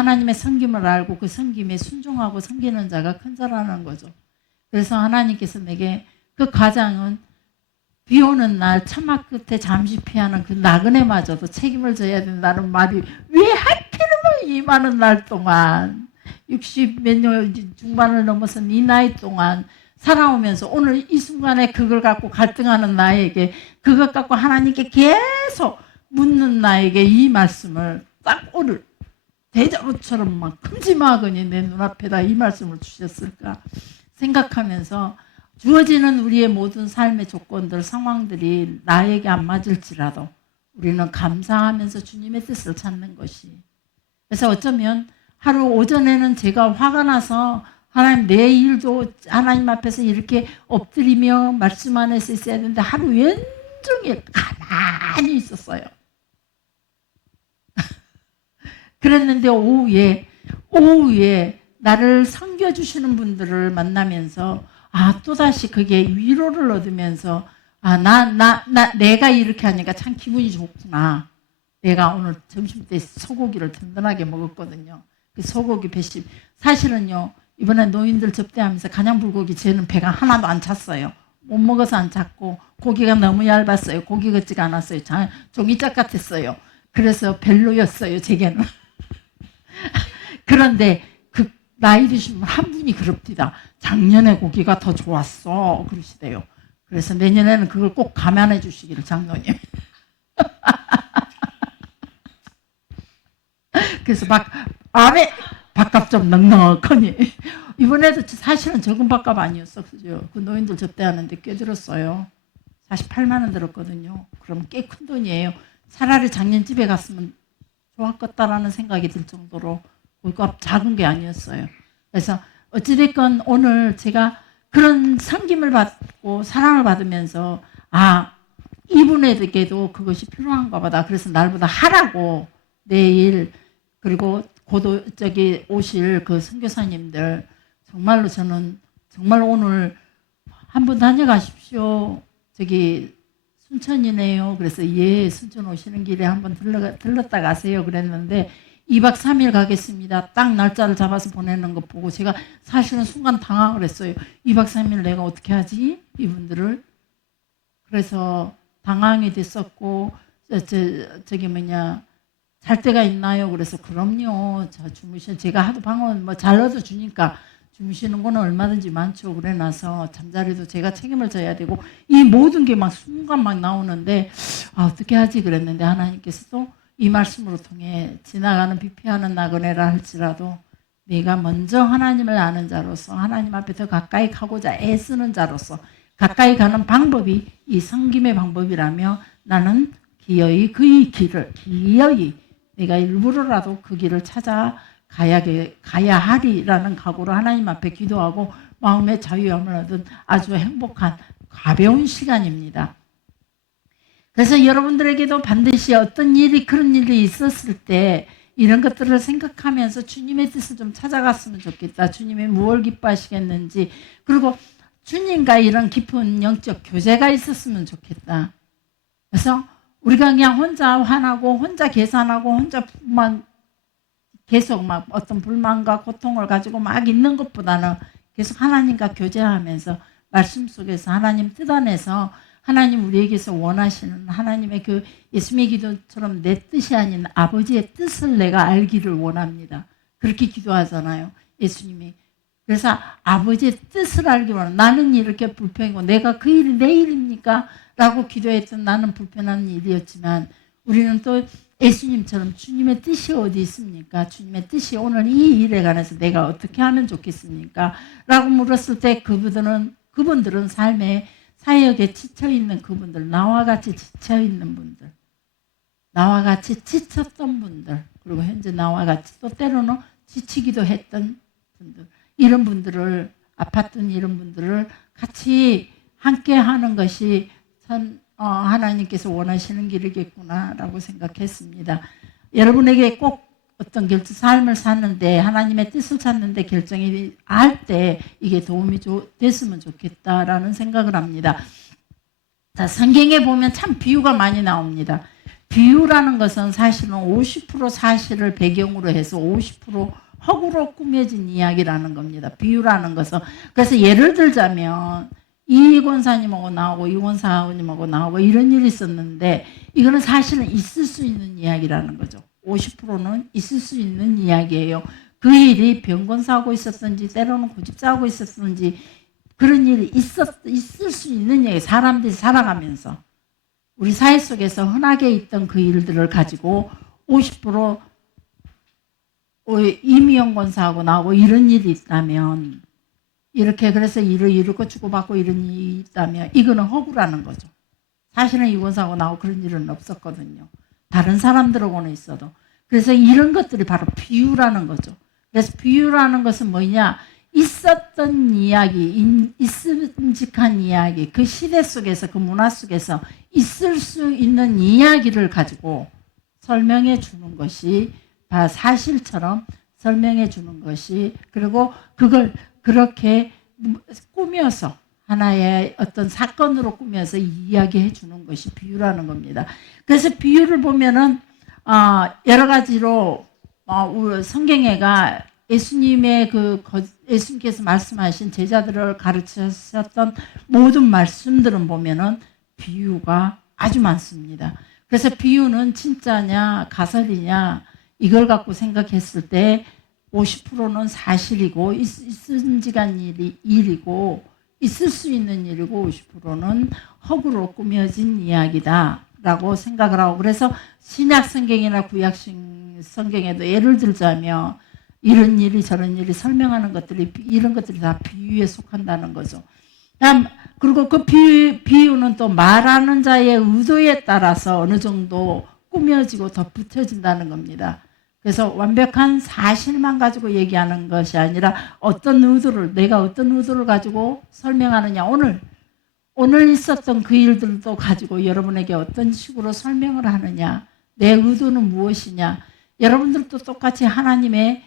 하나님의 섬김을 알고 그 섬김에 순종하고 섬기는 자가 큰 자라는 거죠. 그래서 하나님께서 내게 그 가장은 비 오는 날 차막 끝에 잠시 피하는 그 나그네마저도 책임을 져야 된다는 말이 왜 하필이면 이 많은 날 동안 60 몇 년 중반을 넘어선 이 나이 동안 살아오면서 오늘 이 순간에 그걸 갖고 갈등하는 나에게 그것 갖고 하나님께 계속 묻는 나에게 이 말씀을 딱 오늘 대자보처럼 막 큼지막하니 내 눈앞에다 이 말씀을 주셨을까 생각하면서 주어지는 우리의 모든 삶의 조건들, 상황들이 나에게 안 맞을지라도 우리는 감사하면서 주님의 뜻을 찾는 것이. 그래서 어쩌면 하루 오전에는 제가 화가 나서 하나님 내 일도 하나님 앞에서 이렇게 엎드리며 말씀 안에서 있어야 되는데 하루 왼종일 가만히 있었어요. 그랬는데 오후에 나를 섬겨주시는 분들을 만나면서 또다시 그게 위로를 얻으면서 내가 이렇게 하니까 참 기분이 좋구나. 내가 오늘 점심때 소고기를 든든하게 먹었거든요. 그 소고기 배심. 사실은요, 이번에 노인들 접대하면서 간장불고기 저는 배가 하나도 안 찼어요. 못 먹어서 안 찼고 고기가 너무 얇았어요. 고기 같지가 않았어요. 종이짝 같았어요. 그래서 별로였어요, 제게는. 그런데 그 나이 드신 한 분이 그럽디다. 작년에 고기가 더 좋았어 그러시대요. 그래서 내년에는 그걸 꼭 감안해 주시기를 장로님. 그래서 안에 밥값 좀 넉넉하니 이번에도 사실은 적은 밥값 아니었어. 그죠? 그 노인들 접대하는데 꽤 들었어요. 48만 원 들었거든요. 그럼 꽤 큰 돈이에요. 차라리 작년 집에 갔으면 좋았겠다라는 생각이 들 정도로 그거 작은 게 아니었어요. 그래서 어찌됐건 오늘 제가 그런 섬김을 받고 사랑을 받으면서 이분에게도 그것이 필요한가 보다. 그래서 날보다 하라고 내일 그리고 오실 그 선교사님들 정말로 저는 정말 오늘 한번 다녀가십시오. 순천이네요. 그래서 순천 오시는 길에 한번 들렀다 가세요. 그랬는데 2박 3일 가겠습니다. 딱 날짜를 잡아서 보내는 거 보고 제가 사실은 순간 당황을 했어요. 2박 3일 내가 어떻게 하지? 이분들을. 그래서 당황이 됐었고 잘 데가 있나요? 그래서 그럼요. 제가 하도 방은 잘 얻어주니까 주무시는 거는 얼마든지 많죠. 그래 나서 잠자리도 제가 책임을 져야 되고 이 모든 게 순간 나오는데 어떻게 하지? 그랬는데 하나님께서도 이 말씀으로 통해 지나가는 비 피하는 나그네라 할지라도 내가 먼저 하나님을 아는 자로서 하나님 앞에 더 가까이 가고자 애쓰는 자로서 가까이 가는 방법이 이 섬김의 방법이라며 나는 기어이 그의 길을 내가 일부러라도 그 길을 찾아 가야 하리라는 각오로 하나님 앞에 기도하고 마음의 자유함을 얻은 아주 행복한 가벼운 시간입니다. 그래서 여러분들에게도 반드시 어떤 그런 일이 있었을 때 이런 것들을 생각하면서 주님의 뜻을 좀 찾아갔으면 좋겠다. 주님이 무엇을 기뻐하시겠는지 그리고 주님과 이런 깊은 영적 교제가 있었으면 좋겠다. 그래서 우리가 그냥 혼자 화나고 혼자 계산하고 혼자만 계속 어떤 불만과 고통을 가지고 있는 것보다는 계속 하나님과 교제하면서 말씀 속에서 하나님 뜻 안에서 하나님 우리에게서 원하시는 하나님의 그 예수님의 기도처럼 내 뜻이 아닌 아버지의 뜻을 내가 알기를 원합니다. 그렇게 기도하잖아요. 예수님이. 그래서 아버지의 뜻을 알기 원합니다. 나는 이렇게 불평이고 내가 그 일이 내 일입니까? 라고 기도했던 나는 불편한 일이었지만 우리는 또 예수님처럼 주님의 뜻이 어디 있습니까? 주님의 뜻이 오늘 이 일에 관해서 내가 어떻게 하면 좋겠습니까? 라고 물었을 때 그분들은 삶의 사역에 지쳐있는 그분들, 나와 같이 지쳐있는 분들, 나와 같이 지쳤던 분들, 그리고 현재 나와 같이 또 때로는 지치기도 했던 분들, 이런 분들을, 아팠던 이런 분들을 같이 함께 하는 것이 참 하나님께서 원하시는 길이겠구나라고 생각했습니다. 여러분에게 꼭 어떤 삶을 사는데 하나님의 뜻을 찾는데 결정이 할 때 이게 도움이 됐으면 좋겠다라는 생각을 합니다. 자, 성경에 보면 참 비유가 많이 나옵니다. 비유라는 것은 사실은 50% 사실을 배경으로 해서 50% 허구로 꾸며진 이야기라는 겁니다. 비유라는 것은. 그래서 예를 들자면 이 권사님하고 나오고 이 권사님하고 나오고 이런 일이 있었는데 이거는 사실은 있을 수 있는 이야기라는 거죠. 50%는 있을 수 있는 이야기예요. 그 일이 병건사하고 있었든지 때로는 고집사하고 있었든지 그런 일이 있을 수 있는 얘기. 사람들이 살아가면서 우리 사회 속에서 흔하게 있던 그 일들을 가지고 50% 이미영 권사하고 나오고 이런 일이 있다면 이렇게 그래서 일을 이루고 주고받고 이런 일이 있다면 이거는 허구라는 거죠. 사실은 이 권사하고 나오고 그런 일은 없었거든요. 다른 사람들하고는 있어도. 그래서 이런 것들이 바로 비유라는 거죠. 그래서 비유라는 것은 뭐냐? 있었던 이야기, 있음직한 이야기, 그 시대 속에서 그 문화 속에서 있을 수 있는 이야기를 가지고 설명해 주는 것이 다 사실처럼 설명해 주는 것이 그리고 그걸 그렇게 꾸며서 하나의 어떤 사건으로 꾸며서 이야기해 주는 것이 비유라는 겁니다. 그래서 비유를 보면은 여러 가지로 성경애가 예수님의 예수님께서 말씀하신 제자들을 가르치셨던 모든 말씀들은 보면은 비유가 아주 많습니다. 그래서 비유는 진짜냐 가설이냐 이걸 갖고 생각했을 때 50%는 사실이고 있음직한 일이고 있을 수 있는 일이고 50%는 허구로 꾸며진 이야기다라고 생각을 하고 그래서 신약 성경이나 구약 성경에도 예를 들자면 이런 일이 저런 일이 설명하는 것들이 이런 것들이 다 비유에 속한다는 거죠. 그리고 그 비유는 또 말하는 자의 의도에 따라서 어느 정도 꾸며지고 덧붙여진다는 겁니다. 그래서 완벽한 사실만 가지고 얘기하는 것이 아니라 내가 어떤 의도를 가지고 설명하느냐. 오늘 있었던 그 일들도 가지고 여러분에게 어떤 식으로 설명을 하느냐. 내 의도는 무엇이냐. 여러분들도 똑같이 하나님의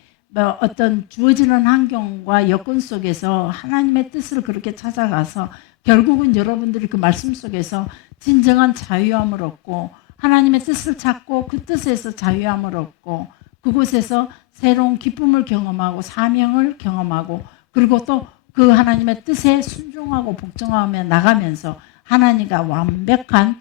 어떤 주어지는 환경과 여건 속에서 하나님의 뜻을 그렇게 찾아가서 결국은 여러분들이 그 말씀 속에서 진정한 자유함을 얻고 하나님의 뜻을 찾고 그 뜻에서 자유함을 얻고 그곳에서 새로운 기쁨을 경험하고 사명을 경험하고 그리고 또 그 하나님의 뜻에 순종하고 복종하며 나가면서 하나님과 완벽한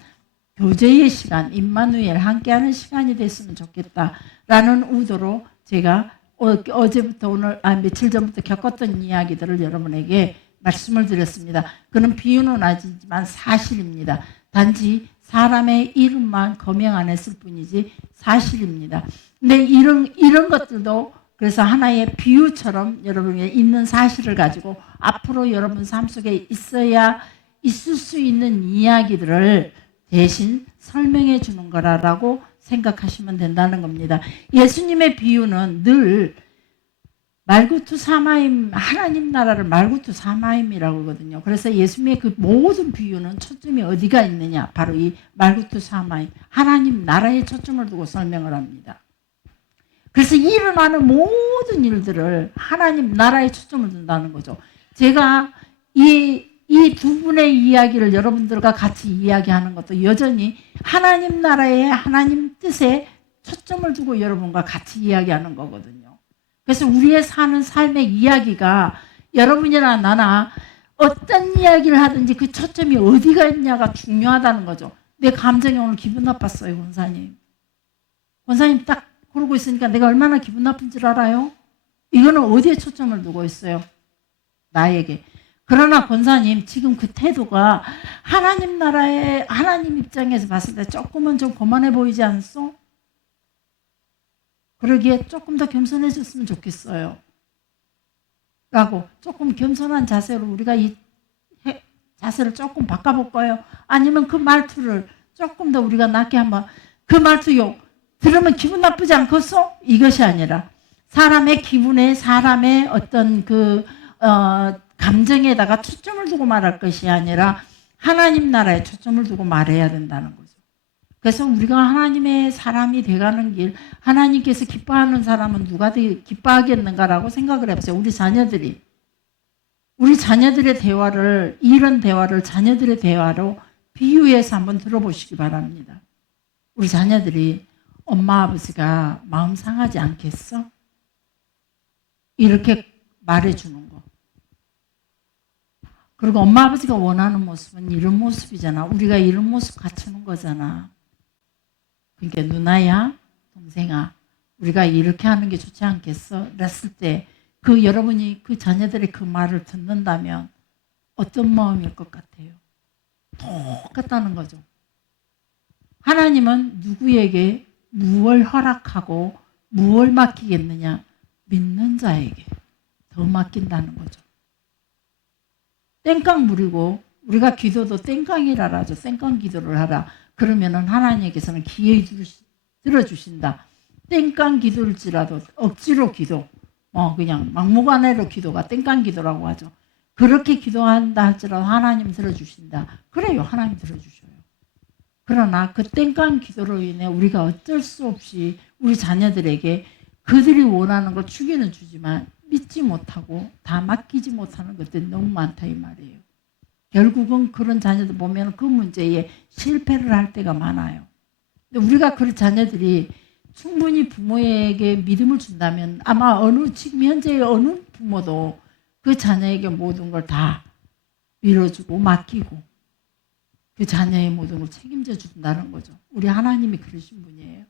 교제의 시간, 임마누엘 함께하는 시간이 됐으면 좋겠다라는 의도로 제가 어제부터 며칠 전부터 겪었던 이야기들을 여러분에게 말씀을 드렸습니다. 그는 비유는 아니지만 사실입니다. 단지 사람의 이름만 거명 안 했을 뿐이지 사실입니다. 근데 이런 것들도 그래서 하나의 비유처럼 여러분에게 있는 사실을 가지고 앞으로 여러분 삶 속에 있을 수 있는 이야기들을 대신 설명해 주는 거라고 생각하시면 된다는 겁니다. 예수님의 비유는 늘 말구투 사마임, 하나님 나라를 말구투 사마임이라고 하거든요. 그래서 예수님의 그 모든 비유는 초점이 어디가 있느냐? 바로 이 말구투 사마임, 하나님 나라에 초점을 두고 설명을 합니다. 그래서 일어나는 모든 일들을 하나님 나라에 초점을 둔다는 거죠. 제가 이 두 분의 이야기를 여러분들과 같이 이야기하는 것도 여전히 하나님 나라에 하나님 뜻에 초점을 두고 여러분과 같이 이야기하는 거거든요. 그래서 우리의 사는 삶의 이야기가 여러분이나 나나 어떤 이야기를 하든지 그 초점이 어디가 있냐가 중요하다는 거죠. 내 감정이 오늘 기분 나빴어요, 권사님. 권사님 딱 그러고 있으니까 내가 얼마나 기분 나쁜 줄 알아요? 이거는 어디에 초점을 두고 있어요? 나에게. 그러나 권사님 지금 그 태도가 하나님 나라의 하나님 입장에서 봤을 때 조금은 좀 거만해 보이지 않소? 그러기에 조금 더 겸손해졌으면 좋겠어요. 라고 조금 겸손한 자세로 우리가 이 자세를 조금 바꿔볼까요? 아니면 그 말투를 조금 더 우리가 낮게 한번 그 말투요. 들으면 기분 나쁘지 않겠어? 이것이 아니라 사람의 기분에 사람의 어떤 감정에다가 초점을 두고 말할 것이 아니라 하나님 나라에 초점을 두고 말해야 된다는 거죠. 그래서 우리가 하나님의 사람이 돼가는 길, 하나님께서 기뻐하는 사람은 누가 기뻐하겠는가라고 생각을 해보세요. 우리 자녀들의 대화를, 이런 대화를 자녀들의 대화로 비유해서 한번 들어보시기 바랍니다. 우리 자녀들이 엄마 아버지가 마음 상하지 않겠어? 이렇게 말해주는 거. 그리고 엄마 아버지가 원하는 모습은 이런 모습이잖아. 우리가 이런 모습 갖추는 거잖아. 그러니까 누나야, 동생아, 우리가 이렇게 하는 게 좋지 않겠어? 그랬을 때 그 여러분이 그 자녀들의 그 말을 듣는다면 어떤 마음일 것 같아요? 똑같다는 거죠. 하나님은 누구에게 무엇을 허락하고 무엇을 맡기겠느냐? 믿는 자에게 더 맡긴다는 거죠. 땡깡 부리고 우리가 기도도 땡깡이라 하죠. 땡깡 기도를 하라. 그러면은 하나님께서는 기회에 들어주신다. 땡깡 기도일지라도 억지로 기도, 그냥 막무가내로 기도가 땡깡 기도라고 하죠. 그렇게 기도한다 할지라도 하나님 들어주신다. 그래요. 하나님 들어주셔요. 그러나 그 땡깡 기도로 인해 우리가 어쩔 수 없이 우리 자녀들에게 그들이 원하는 걸 주기는 주지만 믿지 못하고 다 맡기지 못하는 것들이 너무 많다 이 말이에요. 결국은 그런 자녀들 보면 그 문제에 실패를 할 때가 많아요. 근데 우리가 그런 자녀들이 충분히 부모에게 믿음을 준다면 아마 지금 현재의 어느 부모도 그 자녀에게 모든 걸 다 밀어주고 맡기고 그 자녀의 모든 걸 책임져 준다는 거죠. 우리 하나님이 그러신 분이에요.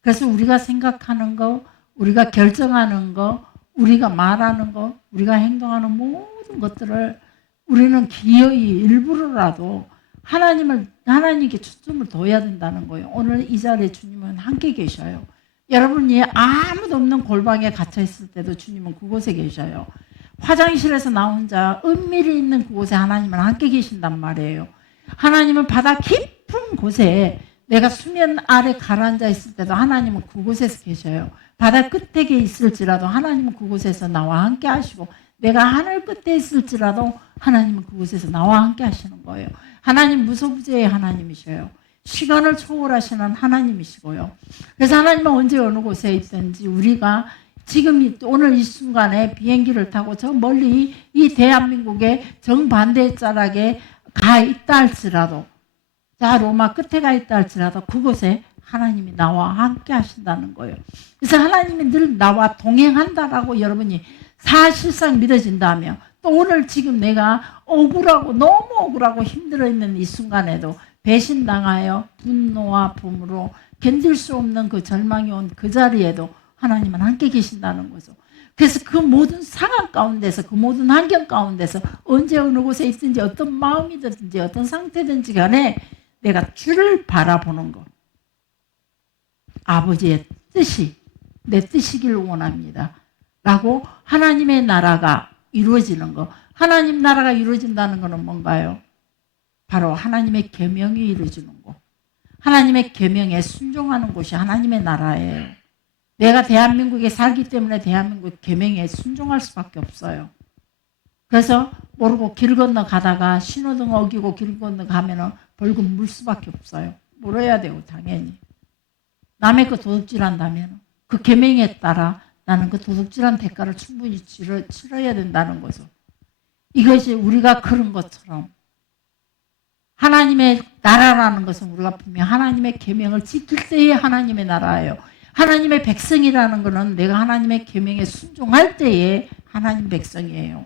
그래서 우리가 생각하는 거, 우리가 결정하는 거, 우리가 말하는 거, 우리가 행동하는 모든 것들을 우리는 기어이 일부러라도 하나님께 초점을 둬야 된다는 거예요. 오늘 이 자리에 주님은 함께 계셔요. 여러분이 아무도 없는 골방에 갇혀 있을 때도 주님은 그곳에 계셔요. 화장실에서 나 혼자 은밀히 있는 그곳에 하나님은 함께 계신단 말이에요. 하나님은 바다 깊은 곳에 내가 수면 아래 가라앉아 있을 때도 하나님은 그곳에서 계셔요. 바다 끝에 있을지라도 하나님은 그곳에서 나와 함께 하시고 내가 하늘 끝에 있을지라도 하나님은 그곳에서 나와 함께 하시는 거예요. 하나님 무소부재의 하나님이셔요. 시간을 초월하시는 하나님이시고요. 그래서 하나님은 언제 어느 곳에 있든지 우리가 지금 오늘 이 순간에 비행기를 타고 저 멀리 이 대한민국의 정반대 자락에 가 있다 할지라도 자 로마 끝에 가 있다 할지라도 그곳에 하나님이 나와 함께 하신다는 거예요. 그래서 하나님이 늘 나와 동행한다라고 여러분이 사실상 믿어진다면 또 오늘 지금 내가 억울하고 너무 억울하고 힘들어 있는 이 순간에도 배신당하여 분노와 분으로 견딜 수 없는 그 절망이 온 그 자리에도 하나님은 함께 계신다는 거죠. 그래서 그 모든 상황 가운데서 그 모든 환경 가운데서 언제 어느 곳에 있든지 어떤 마음이든지 어떤 상태든지 간에 내가 주를 바라보는 것. 아버지의 뜻이 내 뜻이길 원합니다. 라고 하나님의 나라가 이루어지는 것. 하나님 나라가 이루어진다는 것은 뭔가요? 바로 하나님의 계명이 이루어지는 곳. 하나님의 계명에 순종하는 곳이 하나님의 나라예요. 내가 대한민국에 살기 때문에 대한민국 계명에 순종할 수밖에 없어요. 그래서 모르고 길 건너 가다가 신호등 어기고 길 건너 가면은 벌금 물 수밖에 없어요. 물어야 되고 당연히. 남의 거 도둑질한다면 그 계명에 따라 나는 그 도둑질한 대가를 충분히 치러야 된다는 거죠. 이것이 우리가 그런 것처럼 하나님의 나라라는 것은 우리가 분명 하나님의 계명을 지킬 때의 하나님의 나라예요. 하나님의 백성이라는 것은 내가 하나님의 계명에 순종할 때의 하나님 백성이에요.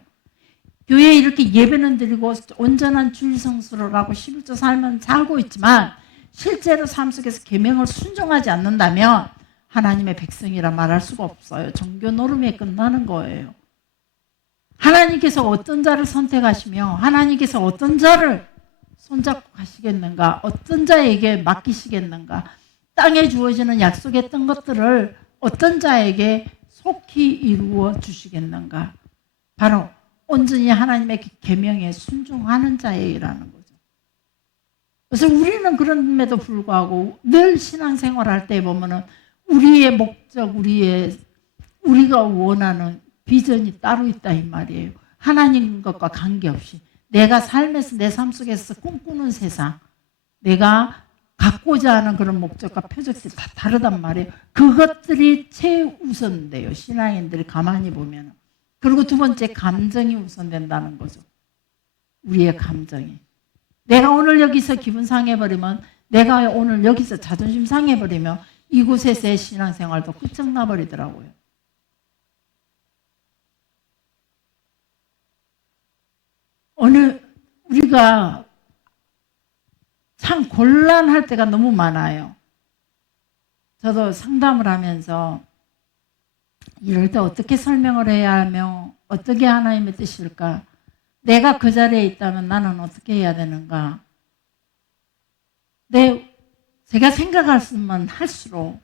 교회에 이렇게 예배는 드리고 온전한 주일 성수를 하고 11조 삶은 살고 있지만 실제로 삶 속에서 계명을 순종하지 않는다면 하나님의 백성이라 말할 수가 없어요. 종교 노름에 끝나는 거예요. 하나님께서 어떤 자를 선택하시며 하나님께서 어떤 자를 손잡고 가시겠는가, 어떤 자에게 맡기시겠는가, 땅에 주어지는 약속했던 것들을 어떤 자에게 속히 이루어 주시겠는가. 바로 온전히 하나님의 계명에 순종하는 자에게라는 거죠. 그래서 우리는 그럼에도 불구하고 늘 신앙생활할 때 보면은 우리의 목적, 우리가 원하는 비전이 따로 있다 이 말이에요. 하나님 것과 관계없이 내가 삶에서 내 삶 속에서 꿈꾸는 세상, 내가 갖고자 하는 그런 목적과 표적들이 다 다르단 말이에요. 그것들이 최우선돼요. 신앙인들이 가만히 보면. 그리고 두 번째 감정이 우선된다는 거죠. 우리의 감정이. 내가 오늘 여기서 기분 상해버리면 내가 오늘 여기서 자존심 상해버리면 이곳에서의 신앙생활도 끝장나버리더라고요. 우리가 참 곤란할 때가 너무 많아요. 저도 상담을 하면서 이럴 때 어떻게 설명을 해야 하며 어떻게 하나님의 뜻일까? 내가 그 자리에 있다면 나는 어떻게 해야 되는가? 제가 생각할 수만 할수록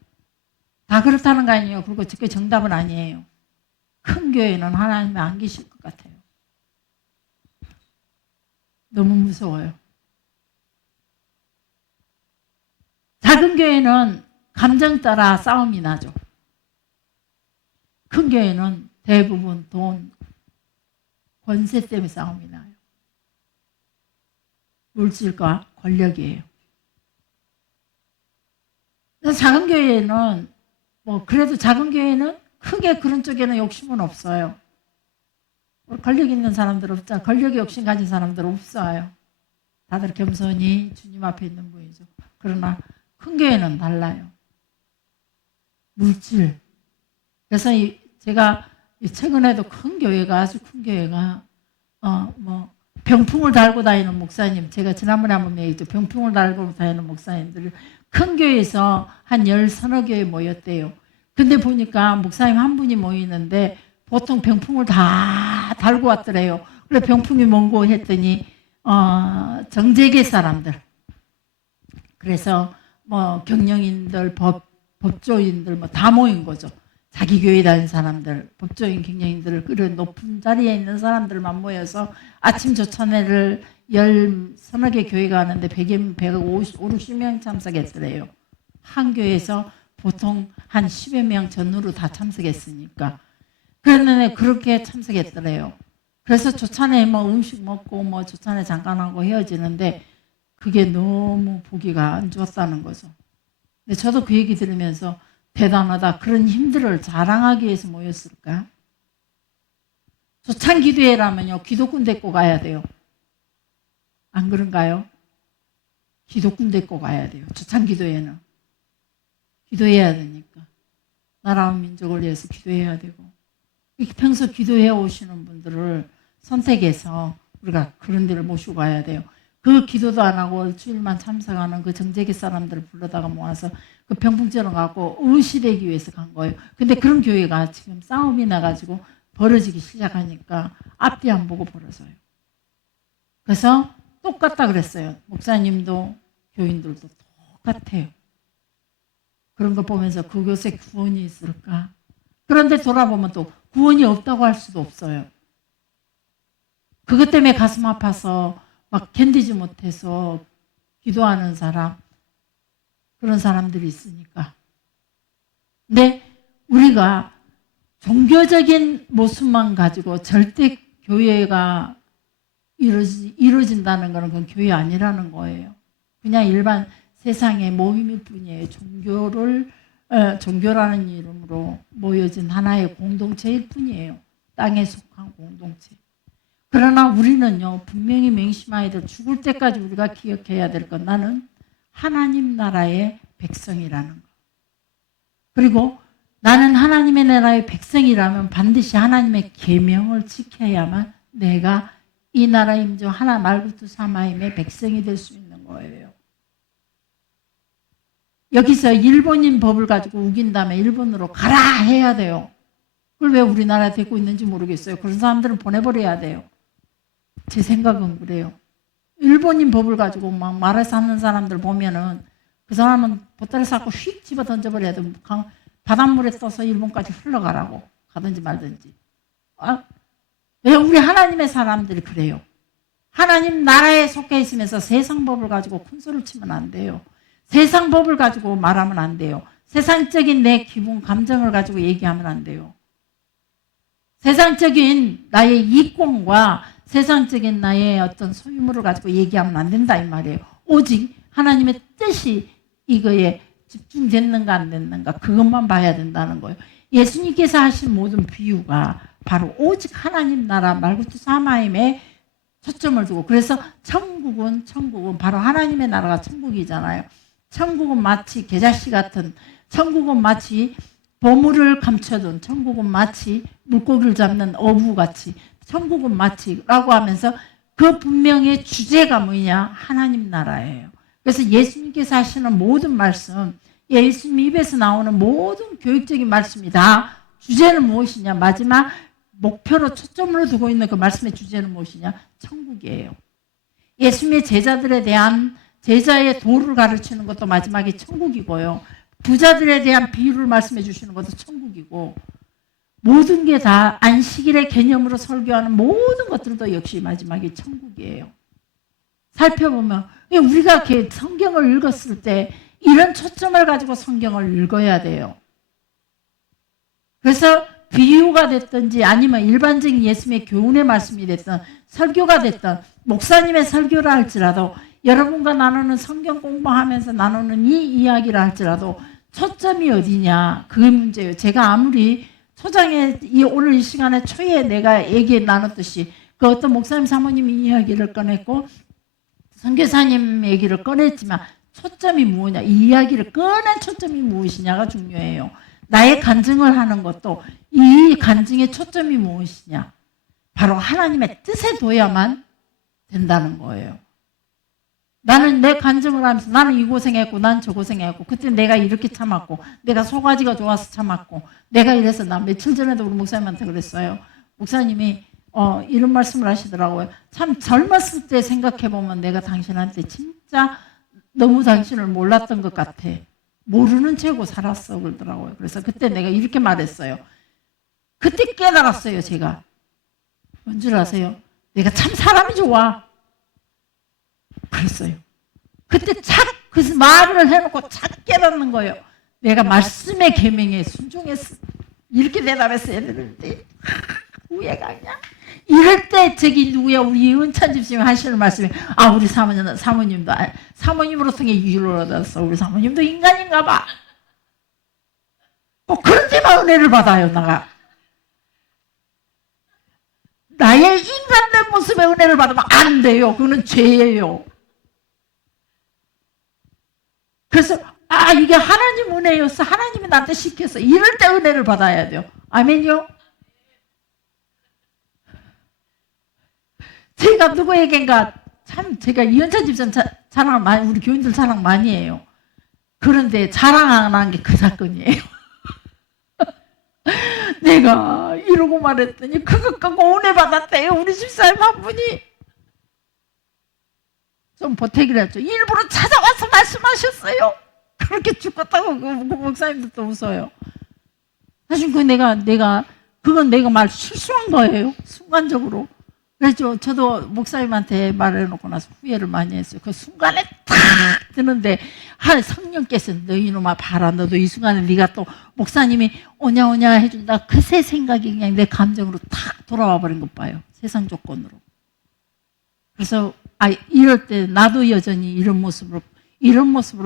다 그렇다는 거 아니에요. 그리고 그게 정답은 아니에요. 큰 교회는 하나님이 안 계실 것 같아요. 너무 무서워요. 작은 교회는 감정 따라 싸움이 나죠. 큰 교회는 대부분 돈, 권세 때문에 싸움이 나요. 물질과 권력이에요. 그래서 작은 교회는 그래도 작은 교회는 크게 그런 쪽에는 욕심은 없어요. 권력 있는 사람들 없죠. 권력에 욕심 가진 사람들 없어요. 다들 겸손히 주님 앞에 있는 분이죠. 그러나 큰 교회는 달라요. 물질. 그래서 제가 최근에도 큰 교회가, 아주 큰 교회가 병풍을 달고 다니는 목사님, 제가 지난번에 한번 얘기했죠. 병풍을 달고 다니는 목사님들이 큰 교회에서 한 10서너 교회 모였대요. 근데 보니까 목사님 한 분이 모이는데 보통 병풍을 다 달고 왔더래요. 그래 병풍이 뭔고 했더니 정재계 사람들. 그래서 경영인들, 법조인들 다 모인 거죠. 자기 교회 다니는 사람들, 법조인, 경영인들, 그런 높은 자리에 있는 사람들만 모여서 아침 조찬회를 10서너 개 교회가 하는데 150명 참석했더래요. 한 교회에서 보통 한 10여 명 전후로 다 참석했으니까. 그런데 그렇게 참석했더래요. 그래서 조찬회 음식 먹고 조찬회 잠깐 하고 헤어지는데 그게 너무 보기가 안 좋았다는 거죠. 근데 저도 그 얘기 들으면서 대단하다. 그런 힘들을 자랑하기 위해서 모였을까? 조찬 기도회라면요. 기독군 데리고 가야 돼요. 안 그런가요? 기독군 데리고 가야 돼요. 조찬 기도회는. 기도해야 되니까. 나라와 민족을 위해서 기도해야 되고. 평소 기도해 오시는 분들을 선택해서 우리가 그런 데를 모시고 가야 돼요. 그 기도도 안 하고 주일만 참석하는 그 정재계 사람들을 불러다가 모아서 그 병풍처럼 갖고 의실하기 위해서 간 거예요. 근데 그런 교회가 지금 싸움이 나가지고 벌어지기 시작하니까 앞뒤 안 보고 벌어져요. 그래서 똑같다 그랬어요. 목사님도 교인들도 똑같아요. 그런 거 보면서 그것에 구원이 있을까? 그런데 돌아보면 또 구원이 없다고 할 수도 없어요. 그것 때문에 가슴 아파서 막 견디지 못해서 기도하는 사람, 그런 사람들이 있으니까. 근데 우리가 종교적인 모습만 가지고 절대 교회가 이루어진다는 것은 그건 교회 아니라는 거예요. 그냥 일반 세상의 모임일 뿐이에요. 종교라는 이름으로 모여진 하나의 공동체일 뿐이에요. 땅에 속한 공동체. 그러나 우리는요, 분명히 맹심해야 될, 죽을 때까지 우리가 기억해야 될 것, 나는 하나님 나라의 백성이라는 것. 그리고 나는 하나님의 나라의 백성이라면 반드시 하나님의 계명을 지켜야만 내가 이 나라 임조 하나 말구투 사마임의 백성이 될 수 있는 거예요. 여기서 일본인 법을 가지고 우긴 다음에 일본으로 가라 해야 돼요. 그걸 왜 우리나라에 데리고 있는지 모르겠어요. 그런 사람들은 보내버려야 돼요. 제 생각은 그래요. 일본인 법을 가지고 막 말해서 하는 사람들 보면은 그 사람은 보따리 쌓고 휙 집어 던져버려야 돼. 바닷물에 떠서 일본까지 흘러가라고 가든지 말든지. 왜 우리 하나님의 사람들이 그래요? 하나님 나라에 속해 있으면서 세상 법을 가지고 큰 소리를 치면 안 돼요. 세상 법을 가지고 말하면 안 돼요. 세상적인 내 기분, 감정을 가지고 얘기하면 안 돼요. 세상적인 나의 이권과 세상적인 나의 어떤 소유물을 가지고 얘기하면 안 된다 이 말이에요. 오직 하나님의 뜻이 이거에 집중됐는가 안 됐는가 그것만 봐야 된다는 거예요. 예수님께서 하신 모든 비유가 바로 오직 하나님 나라 말구투 사마임에 초점을 두고, 그래서 천국은 바로 하나님의 나라가 천국이잖아요. 천국은 마치 계자씨 같은, 천국은 마치 보물을 감춰둔, 천국은 마치 물고기를 잡는 어부같이, 천국은 마치라고 하면서 그 분명히 주제가 뭐냐? 하나님 나라예요. 그래서 예수님께서 하시는 모든 말씀, 예수님 입에서 나오는 모든 교육적인 말씀이 다 주제는 무엇이냐? 마지막 목표로 초점으로 두고 있는 그 말씀의 주제는 무엇이냐? 천국이에요. 예수님의 제자들에 대한 제자의 도를 가르치는 것도 마지막에 천국이고요. 부자들에 대한 비유를 말씀해 주시는 것도 천국이고, 모든 게 다 안식일의 개념으로 설교하는 모든 것들도 역시 마지막에 천국이에요. 살펴보면 우리가 성경을 읽었을 때 이런 초점을 가지고 성경을 읽어야 돼요. 그래서 비유가 됐든지 아니면 일반적인 예수님의 교훈의 말씀이 됐든 설교가 됐든 목사님의 설교를 할지라도 여러분과 나누는 성경 공부하면서 나누는 이 이야기를 할지라도 초점이 어디냐, 그게 문제예요. 제가 아무리 초장에 오늘 이 시간에 초에 내가 얘기 나눴듯이 그 어떤 목사님 사모님이 이야기를 꺼냈고 선교사님 얘기를 꺼냈지만 초점이 무엇이냐, 이 이야기를 꺼낸 초점이 무엇이냐가 중요해요. 나의 간증을 하는 것도 이 간증의 초점이 무엇이냐, 바로 하나님의 뜻에 둬야만 된다는 거예요. 나는 내 간증을 하면서 나는 이 고생했고 난 저 고생했고 그때 내가 이렇게 참았고 내가 소가지가 좋아서 참았고 내가 이래서 나 며칠 전에도 우리 목사님한테 그랬어요. 목사님이 이런 말씀을 하시더라고요. 참 젊었을 때 생각해보면 내가 당신한테 진짜 너무 당신을 몰랐던 것 같아. 모르는 채고 살았어 그러더라고요. 그래서 그때 내가 이렇게 말했어요. 그때 깨달았어요. 제가 뭔 줄 아세요? 내가 참 사람이 좋아 그랬어요. 그때 그래서 말을 해놓고 착 깨닫는 거예요. 내가 말씀의 계명에 순종했어. 이렇게 대답했어야 되는데 후회가 그냥. 이럴 때 저기 누구야, 우리 은찬 집사님 하시는 말씀이 우리 사모님도 사모님으로 통해 유를 얻었어. 우리 사모님도 인간인가 봐. 그런 데만 은혜를 받아요. 나의 인간된 모습의 은혜를 받으면 안 돼요. 그거는 죄예요. 그래서 이게 하나님 은혜였어. 하나님이 나한테 시켰어. 이럴 때 은혜를 받아야 돼요. 아멘요? 제가 누구에겐가 참 제가 이현찬 집사님 자랑 많이, 우리 교인들 자랑 많이 해요. 그런데 자랑 안 한 게 그 사건이에요. 내가 이러고 말했더니 그것 갖고 은혜 받았대요. 우리 집사님 한 분이. 좀 보태기를 했죠. 일부러 찾아와서 말씀하셨어요. 그렇게 죽었다고 그 목사님도 또 웃어요. 사실 그건 내가 말 실수한 거예요. 순간적으로. 그래서 저도 목사님한테 말해놓고 나서 후회를 많이 했어요. 그 순간에 탁 드는데 성령께서 너 이놈아 봐라. 너도 이 순간에 네가 또 목사님이 오냐 해준다. 그새 생각이 그냥 내 감정으로 탁 돌아와 버린 것 봐요. 세상 조건으로. 그래서 이럴 때 나도 여전히 이런 모습으로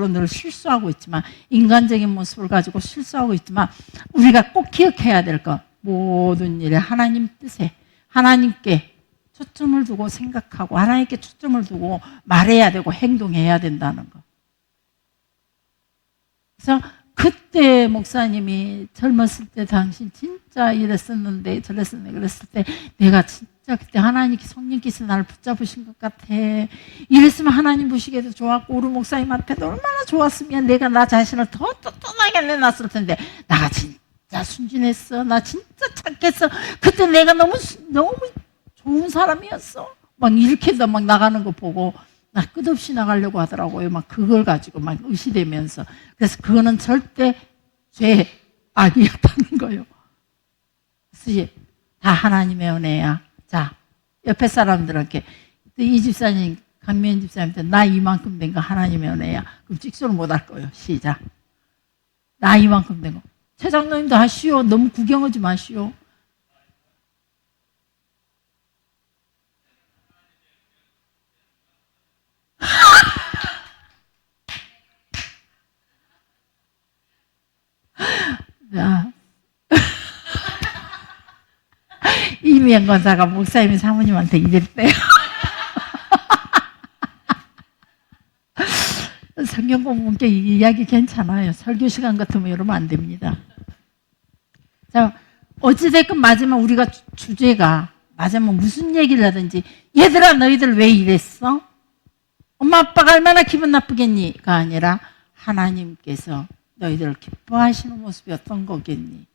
늘 실수하고 있지만, 인간적인 모습을 가지고 실수하고 있지만, 우리가 꼭 기억해야 될 것, 모든 일에 하나님 뜻에 하나님께 초점을 두고 생각하고 하나님께 초점을 두고 말해야 되고 행동해야 된다는 것. 그래서 그때 목사님이 젊었을 때 당신 진짜 이랬었는데 저랬었는데 그랬을 때 내가 진짜 그때 하나님 성령께서 나를 붙잡으신 것 같아. 이랬으면 하나님 보시기에도 좋았고 우리 목사님한테도 얼마나 좋았으면 내가 나 자신을 더 떳떳하게 내놨을 텐데 나가 진짜 순진했어. 나 진짜 착했어. 그때 내가 너무 좋은 사람이었어. 막 이렇게 막 나가는 거 보고 나 끝없이 나가려고 하더라고요. 막 그걸 가지고 막 의시되면서. 그래서 그거는 절대 악이었다는 거예요. 그래서 다 하나님의 은혜야. 자, 옆에 사람들한테 이 집사님, 강미연 집사님한테 나 이만큼 된 거 하나님의 은혜야. 그럼 찍소를 못 할 거예요. 시작. 나 이만큼 된 거. 최 장로님도 하시오. 너무 구경하지 마시오. 자. 이미연 권사가 목사님 사모님한테 이랬대요. 성경 공부께 이 이야기 괜찮아요. 설교 시간 같으면 이러면 안 됩니다. 자, 어찌됐건 마지막 우리가 주제가 마지막 무슨 얘기를 하든지 얘들아 너희들 왜 이랬어? 엄마 아빠가 얼마나 기분 나쁘겠니?가 아니라 하나님께서 너희들을 기뻐하시는 모습이 어떤 거겠니?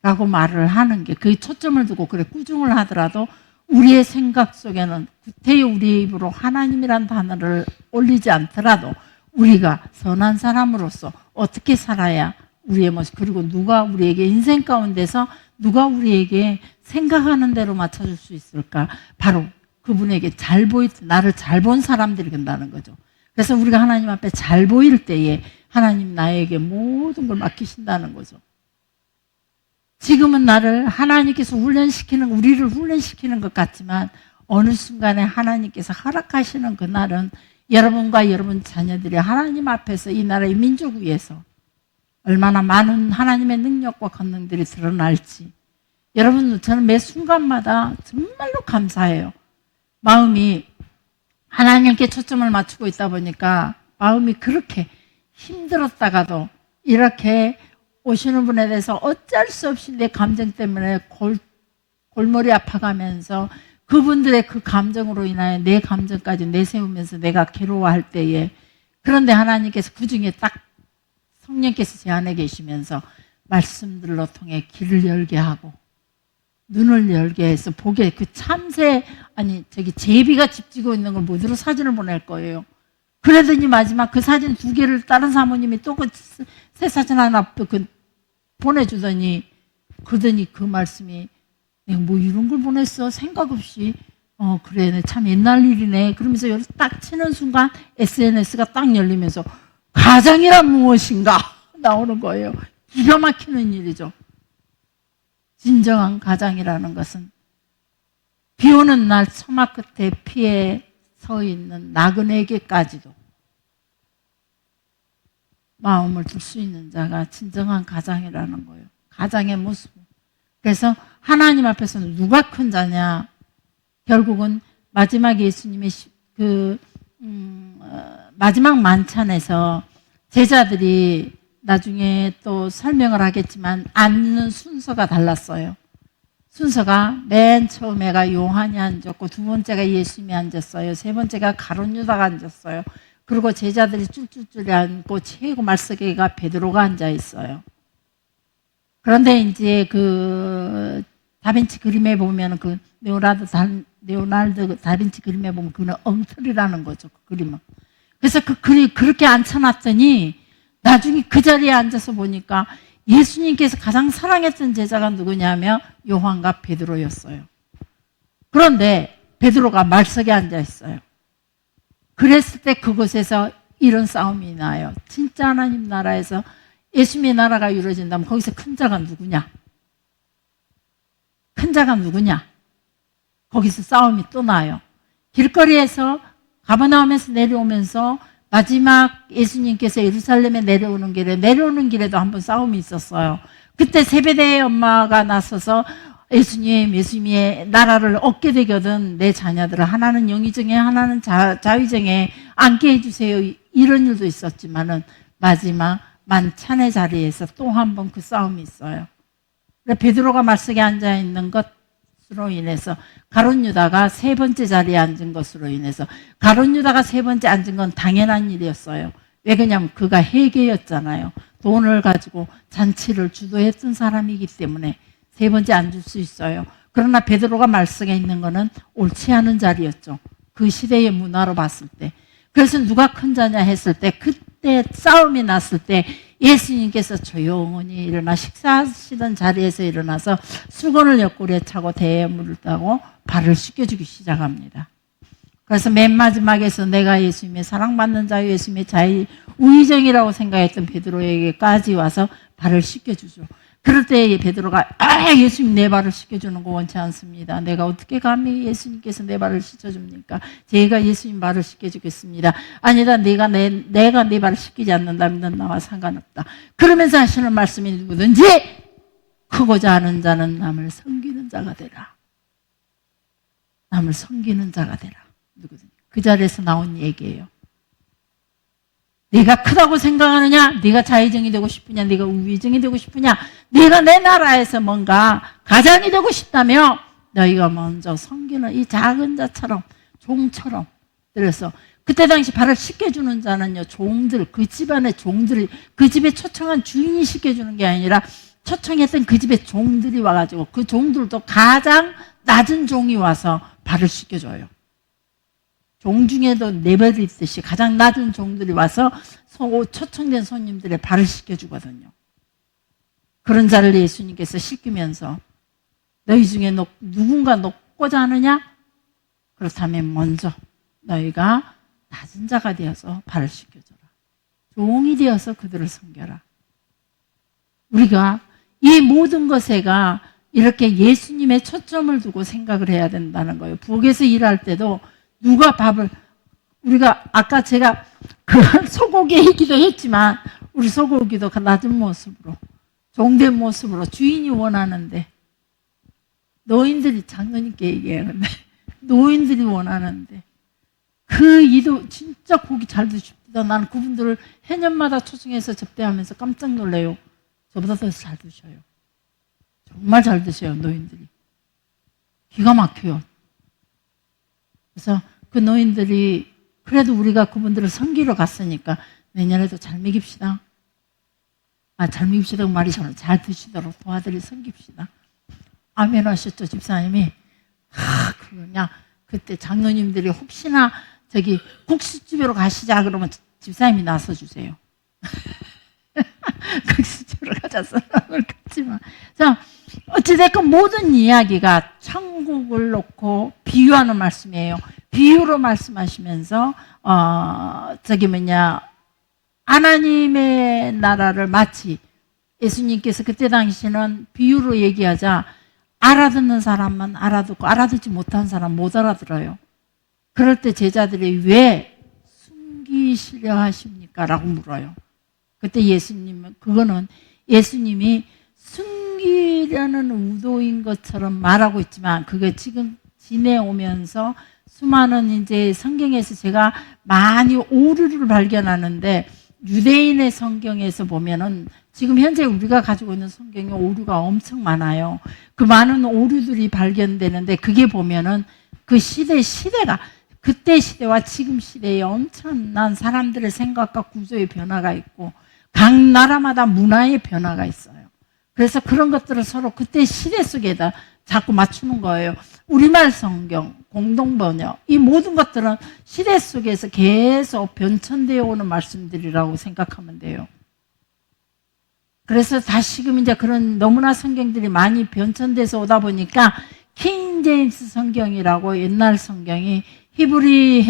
라고 말을 하는 게 그 초점을 두고 그래 꾸중을 하더라도 우리의 생각 속에는 구태의 우리의 입으로 하나님이란 단어를 올리지 않더라도 우리가 선한 사람으로서 어떻게 살아야 우리의 모습 그리고 누가 우리에게 인생 가운데서 누가 우리에게 생각하는 대로 맞춰줄 수 있을까? 바로 그분에게 잘 나를 잘 본 사람들이 된다는 거죠. 그래서 우리가 하나님 앞에 잘 보일 때에 하나님 나에게 모든 걸 맡기신다는 거죠. 지금은 나를 하나님께서 우리를 훈련시키는 것 같지만 어느 순간에 하나님께서 허락하시는 그날은 여러분과 여러분 자녀들이 하나님 앞에서 이 나라의 민족 위에서 얼마나 많은 하나님의 능력과 권능들이 드러날지 여러분 저는 매 순간마다 정말로 감사해요. 마음이 하나님께 초점을 맞추고 있다 보니까 마음이 그렇게 힘들었다가도 이렇게 오시는 분에 대해서 어쩔 수 없이 내 감정 때문에 골머리 아파가면서 그분들의 그 감정으로 인하여 내 감정까지 내세우면서 내가 괴로워할 때에 그런데 하나님께서 그중에 딱 성령께서 제 안에 계시면서 말씀들로 통해 길을 열게 하고 눈을 열게 해서 보게 그 참새 제비가 집 지고 있는 걸 모두로 사진을 보낼 거예요. 그러더니 마지막 그 사진 2개를 다른 사모님이 또 그 새 사진 하나 보내주더니 그러더니 그 말씀이 내가 뭐 이런 걸 보냈어? 생각 없이 그래 참 옛날 일이네 그러면서 여기서 딱 치는 순간 SNS가 딱 열리면서 가장이란 무엇인가 나오는 거예요. 기가 막히는 일이죠. 진정한 가장이라는 것은 비 오는 날 처마 끝에 피에 서 있는 나그네에게까지도 마음을 둘 수 있는 자가 진정한 가장이라는 거예요. 가장의 모습. 그래서 하나님 앞에서는 누가 큰 자냐? 결국은 마지막 예수님의 마지막 만찬에서 제자들이 나중에 또 설명을 하겠지만 앉는 순서가 달랐어요. 순서가 맨 처음에가 요한이 앉았고 두 번째가 예수님이 앉았어요. 세 번째가 가룟 유다가 앉았어요. 그리고 제자들이 쭈쭈쭈리 앉고 최고 말석에가 베드로가 앉아 있어요. 그런데 이제 그 다빈치 그림에 보면 그 레오나르도 다빈치 그림에 보면 그는 엉터리라는 거죠. 그 그림은. 그래서 그 그림 그렇게 앉혀놨더니 나중에 그 자리에 앉아서 보니까 예수님께서 가장 사랑했던 제자가 누구냐면 요한과 베드로였어요. 그런데 베드로가 말석에 앉아 있어요. 그랬을 때 그곳에서 이런 싸움이 나요. 진짜 하나님 나라에서 예수님의 나라가 이루어진다면 거기서 큰 자가 누구냐? 큰 자가 누구냐? 거기서 싸움이 또 나요. 길거리에서 가버나움에서 내려오면서 마지막 예수님께서 예루살렘에 내려오는 길에도 한번 싸움이 있었어요. 그때 세베대의 엄마가 나서서 예수님의 나라를 얻게 되거든 내 자녀들을 하나는 영의정에 하나는 자위정에 앉게 해주세요. 이런 일도 있었지만은 마지막 만찬의 자리에서 또 한 번 그 싸움이 있어요. 베드로가 말석에 앉아 있는 것으로 인해서 가룟 유다가 세 번째 자리에 앉은 것으로 인해서 가룟 유다가 세 번째 앉은 건 당연한 일이었어요. 왜 그러냐면 그가 회개였잖아요. 돈을 가지고 잔치를 주도했던 사람이기 때문에 세 번째 앉을 수 있어요. 그러나 베드로가 말석에 있는 거는 옳지 않은 자리였죠. 그 시대의 문화로 봤을 때. 그래서 누가 큰 자냐 했을 때 그때 싸움이 났을 때 예수님께서 조용히 일어나 식사하시던 자리에서 일어나서 수건을 옆구리에 차고 대에 물을 따고 발을 씻겨주기 시작합니다. 그래서 맨 마지막에서 내가 예수님의 사랑받는 자 예수님의 우의정이라고 생각했던 베드로에게까지 와서 발을 씻겨주죠. 그럴 때 베드로가 예수님 내 발을 씻겨주는 거 원치 않습니다. 내가 어떻게 감히 예수님께서 내 발을 씻겨줍니까? 제가 예수님 발을 씻겨주겠습니다. 아니다 내가 내 발을 씻기지 않는다면 넌 나와 상관없다. 그러면서 하시는 말씀이 누구든지 크고자 하는 자는 남을 섬기는 자가 되라. 남을 섬기는 자가 되라. 누구든지. 그 자리에서 나온 얘기예요. 네가 크다고 생각하느냐? 네가 자의정이 되고 싶으냐? 네가 우위정이 되고 싶으냐? 네가 내 나라에서 뭔가 가장이 되고 싶다며 너희가 먼저 섬기는 이 작은 자처럼 종처럼. 그래서 그때 당시 발을 씻겨주는 자는요, 종들, 그 집안의 종들이, 그 집에 초청한 주인이 씻겨주는 게 아니라 초청했던 그 집의 종들이 와가지고 그 종들도 가장 낮은 종이 와서 발을 씻겨줘요. 종 중에도 내버리듯이 가장 낮은 종들이 와서 초청된 손님들의 발을 씻겨주거든요. 그런 자를 예수님께서 씻기면서 너희 중에 누군가 높고자 하느냐? 그렇다면 먼저 너희가 낮은 자가 되어서 발을 씻겨줘라. 종이 되어서 그들을 섬겨라. 우리가 이 모든 것에가 이렇게 예수님의 초점을 두고 생각을 해야 된다는 거예요. 부엌에서 일할 때도 누가 밥을, 우리가 아까 제가 그 소고기 얘기도 했지만 우리 소고기도 낮은 모습으로, 종된 모습으로 주인이 원하는데, 노인들이 장로님께 얘기하는데 노인들이 원하는데 그 이도 진짜 고기 잘 드십니다. 나는 그분들을 해년마다 초청해서 접대하면서 깜짝 놀래요. 저보다 더 잘 드셔요. 정말 잘 드셔요. 노인들이 기가 막혀요. 그래서 그 노인들이 그래도 우리가 그분들을 섬기러 갔으니까 내년에도 잘 먹입시다. 잘 먹입시다. 말이 잘 드시도록 도와드리 섬깁시다. 아멘 하셨죠, 집사님이? 그냥 그때 장로님들이 혹시나 저기 국수집으로 가시자 그러면 집사님이 나서주세요. 국수집으로 가자 선언을 갔지만. 자, 어찌됐건 모든 이야기가 천국을 놓고 비유하는 말씀이에요. 비유로 말씀하시면서 하나님의 나라를 마치 예수님께서 그때 당시는 비유로 얘기하자 알아듣는 사람만 알아듣고 알아듣지 못한 사람 못 알아들어요. 그럴 때 제자들이 왜 숨기시려 하십니까? 라고 물어요. 그때 예수님은, 그거는 예수님이 숨기려는 의도인 것처럼 말하고 있지만 그게 지금 지내오면서 수많은 이제 성경에서 제가 많이 오류를 발견하는데, 유대인의 성경에서 보면은 지금 현재 우리가 가지고 있는 성경에 오류가 엄청 많아요. 그 많은 오류들이 발견되는데 그게 보면은 그 시대가 그때 시대와 지금 시대에 엄청난 사람들의 생각과 구조의 변화가 있고 각 나라마다 문화의 변화가 있어요. 그래서 그런 것들을 서로 그때 시대 속에다 자꾸 맞추는 거예요. 우리말 성경, 공동번역, 이 모든 것들은 시대 속에서 계속 변천되어 오는 말씀들이라고 생각하면 돼요. 그래서 다시금 이제 그런 너무나 성경들이 많이 변천돼서 오다 보니까 킹 제임스 성경이라고 옛날 성경이 히브리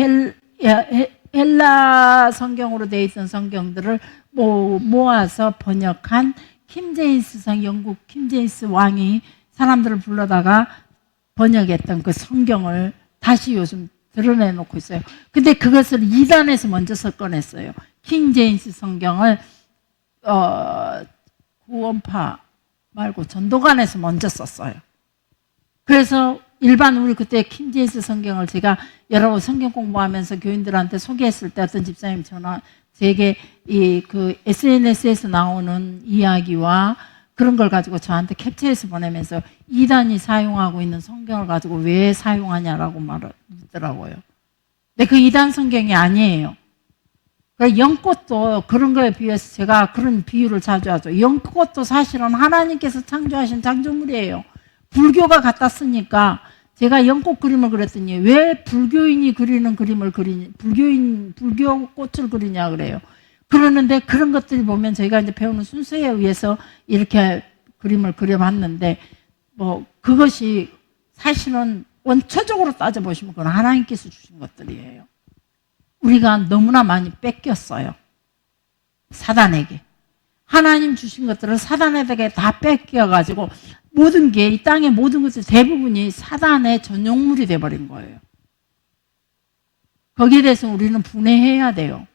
헬라 성경으로 되어 있던 성경들을 모아서 번역한 킹 제임스 영국 킹 제임스 왕이 사람들을 불러다가 번역했던 그 성경을 다시 요즘 드러내놓고 있어요. 근데 그것을 이단에서 먼저 꺼냈어요. 킹 제임스 성경을 구원파 말고 전도관에서 먼저 썼어요. 그래서 일반 우리 그때 킹 제임스 성경을 제가 여러 성경 공부하면서 교인들한테 소개했을 때 어떤 집사님 제게 그 SNS에서 나오는 이야기와 그런 걸 가지고 저한테 캡처해서 보내면서 이단이 사용하고 있는 성경을 가지고 왜 사용하냐라고 묻더라고요. 근데 그 이단 성경이 아니에요. 연꽃도 그런 거에 비해서 제가 그런 비유를 자주 하죠. 연꽃도 사실은 하나님께서 창조하신 창조물이에요. 불교가 갖다 쓰니까 제가 연꽃 그림을 그렸더니 왜 불교인이 그리는 그림을 불교 꽃을 그리냐 그래요. 그러는데 그런 것들이 보면 저희가 이제 배우는 순서에 의해서 이렇게 그림을 그려봤는데 그것이 사실은 원초적으로 따져보시면 그건 하나님께서 주신 것들이에요. 우리가 너무나 많이 뺏겼어요. 사단에게. 하나님 주신 것들을 사단에게 다 뺏겨가지고 모든 게, 이 땅의 모든 것들 대부분이 사단의 전용물이 돼버린 거예요. 거기에 대해서 우리는 분해해야 돼요.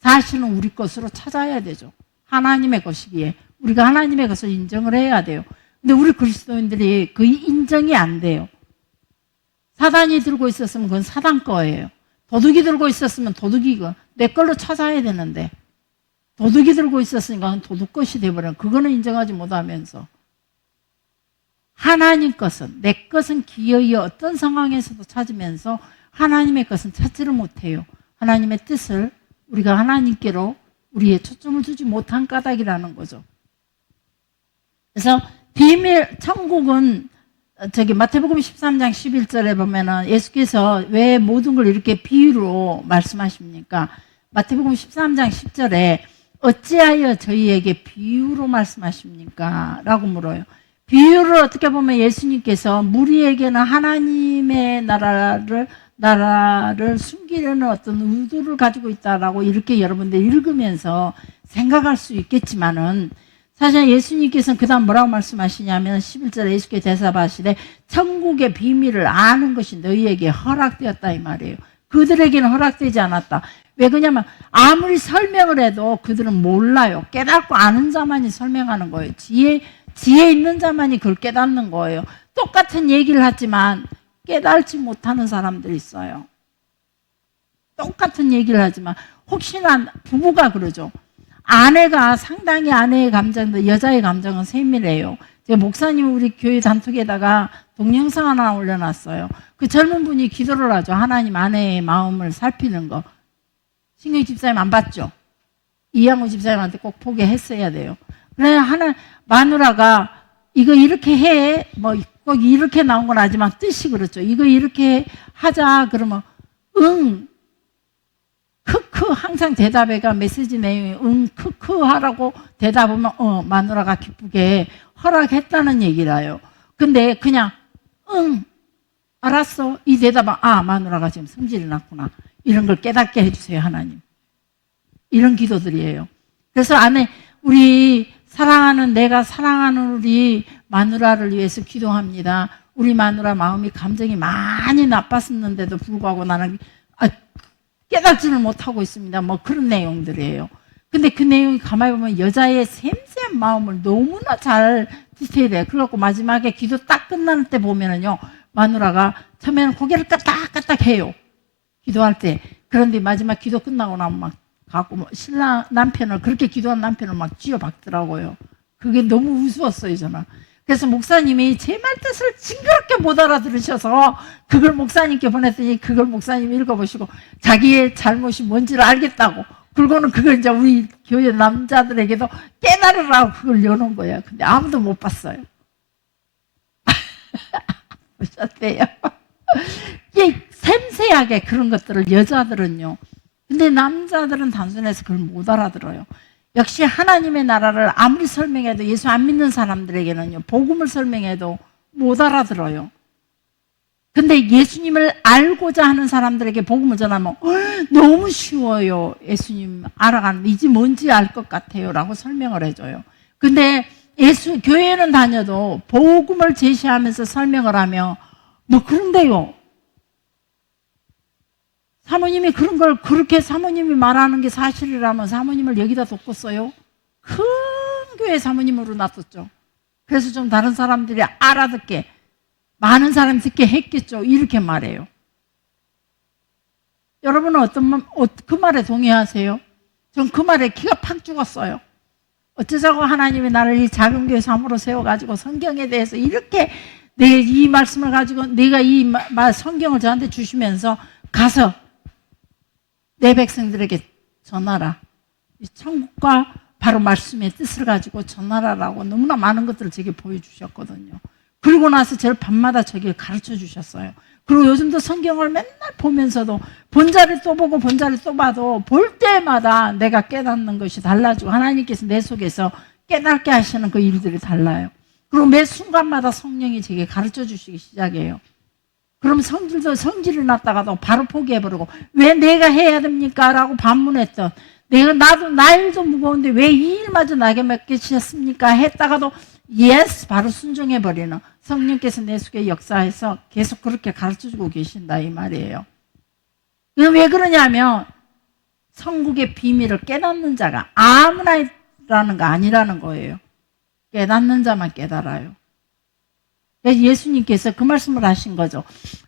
사실은 우리 것으로 찾아야 되죠. 하나님의 것이기에 우리가 하나님의 것을 인정을 해야 돼요. 근데 우리 그리스도인들이 그 인정이 안 돼요. 사단이 들고 있었으면 그건 사단 거예요. 도둑이 들고 있었으면 도둑이고 내 걸로 찾아야 되는데 도둑이 들고 있었으니까 도둑 것이 돼버려. 그거는 인정하지 못하면서 하나님 것은, 내 것은 기어이 어떤 상황에서도 찾으면서 하나님의 것은 찾지를 못해요. 하나님의 뜻을 우리가 하나님께로 우리의 초점을 두지 못한 까닭이라는 거죠. 그래서 천국은 마태복음 13장 11절에 보면은 예수께서 왜 모든 걸 이렇게 비유로 말씀하십니까? 마태복음 13장 10절에 어찌하여 저희에게 비유로 말씀하십니까? 라고 물어요. 비유를 어떻게 보면 예수님께서 무리에게는 하나님의 나라를 숨기려는 어떤 의도를 가지고 있다라고 이렇게 여러분들 읽으면서 생각할 수 있겠지만은 사실 예수님께서는 그 다음 뭐라고 말씀하시냐면 11절에 예수께서 대답하시되 천국의 비밀을 아는 것이 너희에게 허락되었다 이 말이에요. 그들에게는 허락되지 않았다. 왜 그러냐면 아무리 설명을 해도 그들은 몰라요. 깨닫고 아는 자만이 설명하는 거예요. 지혜 있는 자만이 그걸 깨닫는 거예요. 똑같은 얘기를 하지만 깨달지 못하는 사람들이 있어요. 똑같은 얘기를 하지만 혹시나 부부가 그러죠. 아내가 상당히 아내의 감정도 여자의 감정은 세밀해요. 제가 목사님 우리 교회 단톡에다가 동영상 하나 올려놨어요. 그 젊은 분이 기도를 하죠. 하나님 아내의 마음을 살피는 거. 신경희 집사님 안 봤죠? 이양호 집사님한테 꼭 보게 했어야 돼요. 그래 마누라가 이거 이렇게 해. 꼭 이렇게 나온 건 아니지만 뜻이 그렇죠. 이거 이렇게 하자 그러면 응. 크크 항상 대답해가 메시지 내용이 응 크크 하라고 대답하면 마누라가 기쁘게 허락했다는 얘기라요. 근데 그냥 응 알았어 이 대답은 마누라가 지금 성질이 났구나 이런 걸 깨닫게 해주세요 하나님. 이런 기도들이에요. 그래서 우리 사랑하는 내가 사랑하는 우리 마누라를 위해서 기도합니다. 우리 마누라 마음이 감정이 많이 나빴었는데도 불구하고 나는 깨닫지를 못하고 있습니다. 그런 내용들이에요. 근데 그 내용이 가만히 보면 여자의 샘샘한 마음을 너무나 잘 디테일해요. 그래갖고 마지막에 기도 딱 끝나는 때 보면은요, 마누라가 처음에는 고개를 까딱까딱 해요. 기도할 때. 그런데 마지막 기도 끝나고 나면 막 갖고 신랑 남편을 그렇게 기도한 남편을 막 쥐어박더라고요. 그게 너무 우스웠어요, 저는. 그래서 목사님이 제 말 뜻을 징그럽게 못 알아들으셔서 그걸 목사님께 보냈더니 그걸 목사님이 읽어보시고 자기의 잘못이 뭔지를 알겠다고 그리고는 그걸 이제 우리 교회 남자들에게도 깨달으라고 그걸 여놓은 거예요. 근데 아무도 못 봤어요. 보셨대요? 이게 섬세하게 그런 것들을 여자들은요. 근데 남자들은 단순해서 그걸 못 알아들어요. 역시 하나님의 나라를 아무리 설명해도 예수 안 믿는 사람들에게는요, 복음을 설명해도 못 알아들어요. 근데 예수님을 알고자 하는 사람들에게 복음을 전하면 너무 쉬워요. 예수님 알아가는데 이제 뭔지 알 것 같아요 라고 설명을 해줘요. 근데 교회는 다녀도 복음을 제시하면서 설명을 하면 그런데요. 사모님이 그런 걸 그렇게 사모님이 말하는 게 사실이라면 사모님을 여기다 뒀겠어요? 큰 교회 사모님으로 놔뒀죠. 그래서 좀 다른 사람들이 알아듣게 많은 사람이 듣게 했겠죠. 이렇게 말해요. 여러분은 그 말에 동의하세요? 전 그 말에 기가 팍 죽었어요. 어쩌자고 하나님이 나를 이 작은 교회 사무로 세워가지고 성경에 대해서 이렇게 이 말씀을 가지고 내가 이 성경을 저한테 주시면서 가서 내 백성들에게 전하라. 천국과 바로 말씀의 뜻을 가지고 전하라라고 너무나 많은 것들을 제게 보여주셨거든요. 그리고 나서 저를 밤마다 저길 가르쳐 주셨어요. 그리고 요즘도 성경을 맨날 보면서도 본자를 또 보고 본자를 또 봐도 볼 때마다 내가 깨닫는 것이 달라지고 하나님께서 내 속에서 깨닫게 하시는 그 일들이 달라요. 그리고 매 순간마다 성령이 제게 가르쳐 주시기 시작해요. 그럼 성질을 났다가도 바로 포기해버리고 왜 내가 해야 됩니까? 라고 반문했던 나도 나 일도 무거운데 왜 이 일마저 나게 맡기셨습니까? 했다가도 예스 바로 순종해버리는 성령께서 내 속에 역사해서 계속 그렇게 가르쳐주고 계신다 이 말이에요. 왜 그러냐면 천국의 비밀을 깨닫는 자가 아무나라는 거 아니라는 거예요. 깨닫는 자만 깨달아요. 예수님께서 그 말씀을 하신 거죠.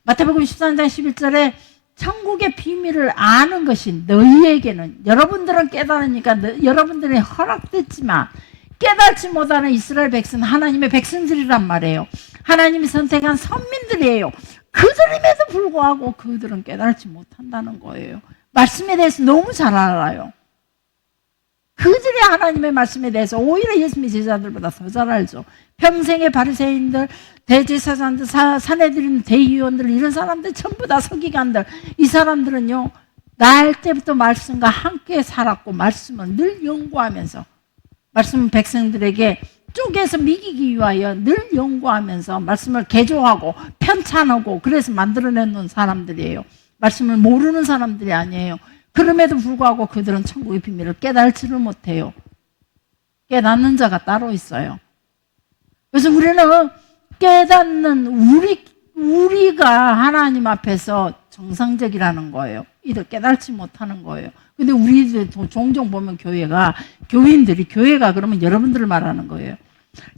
마태복음 13장 11절에 천국의 비밀을 아는 것이 너희에게는, 여러분들은 깨달으니까 여러분들이 허락됐지만 깨닫지 못하는 이스라엘 백성, 하나님의 백성들이란 말이에요. 하나님이 선택한 선민들이에요. 그들임에도 불구하고 그들은 깨달지 못한다는 거예요. 말씀에 대해서 너무 잘 알아요. 그들이 하나님의 말씀에 대해서 오히려 예수님의 제자들보다 더 잘 알죠. 평생의 바리새인들, 대제사장들, 사내들인 대의원들, 이런 사람들 전부 다 서기관들, 이 사람들은요, 날 때부터 말씀과 함께 살았고 말씀을 늘 연구하면서, 말씀은 백성들에게 쪼개서 미기기 위하여 늘 연구하면서 말씀을 개조하고 편찬하고 그래서 만들어내는 사람들이에요. 말씀을 모르는 사람들이 아니에요. 그럼에도 불구하고 그들은 천국의 비밀을 깨달지를 못해요. 깨닫는 자가 따로 있어요. 그래서 우리는 깨닫는 우리가 하나님 앞에서 정상적이라는 거예요. 이들 깨달지 못하는 거예요. 근데 우리들 종종 보면 교회가 그러면 여러분들을 말하는 거예요.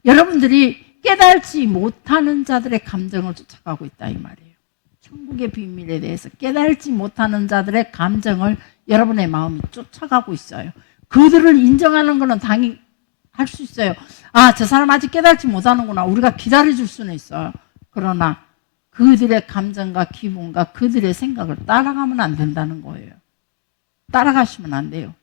여러분들이 깨달지 못하는 자들의 감정을 쫓아가고 있다 이 말이에요. 천국의 비밀에 대해서 깨달지 못하는 자들의 감정을 여러분의 마음이 쫓아가고 있어요. 그들을 인정하는 것은 당연히 할 수 있어요. 아, 저 사람 아직 깨달지 못하는구나. 우리가 기다려줄 수는 있어요. 그러나 그들의 감정과 기분과 그들의 생각을 따라가면 안 된다는 거예요. 따라가시면 안 돼요.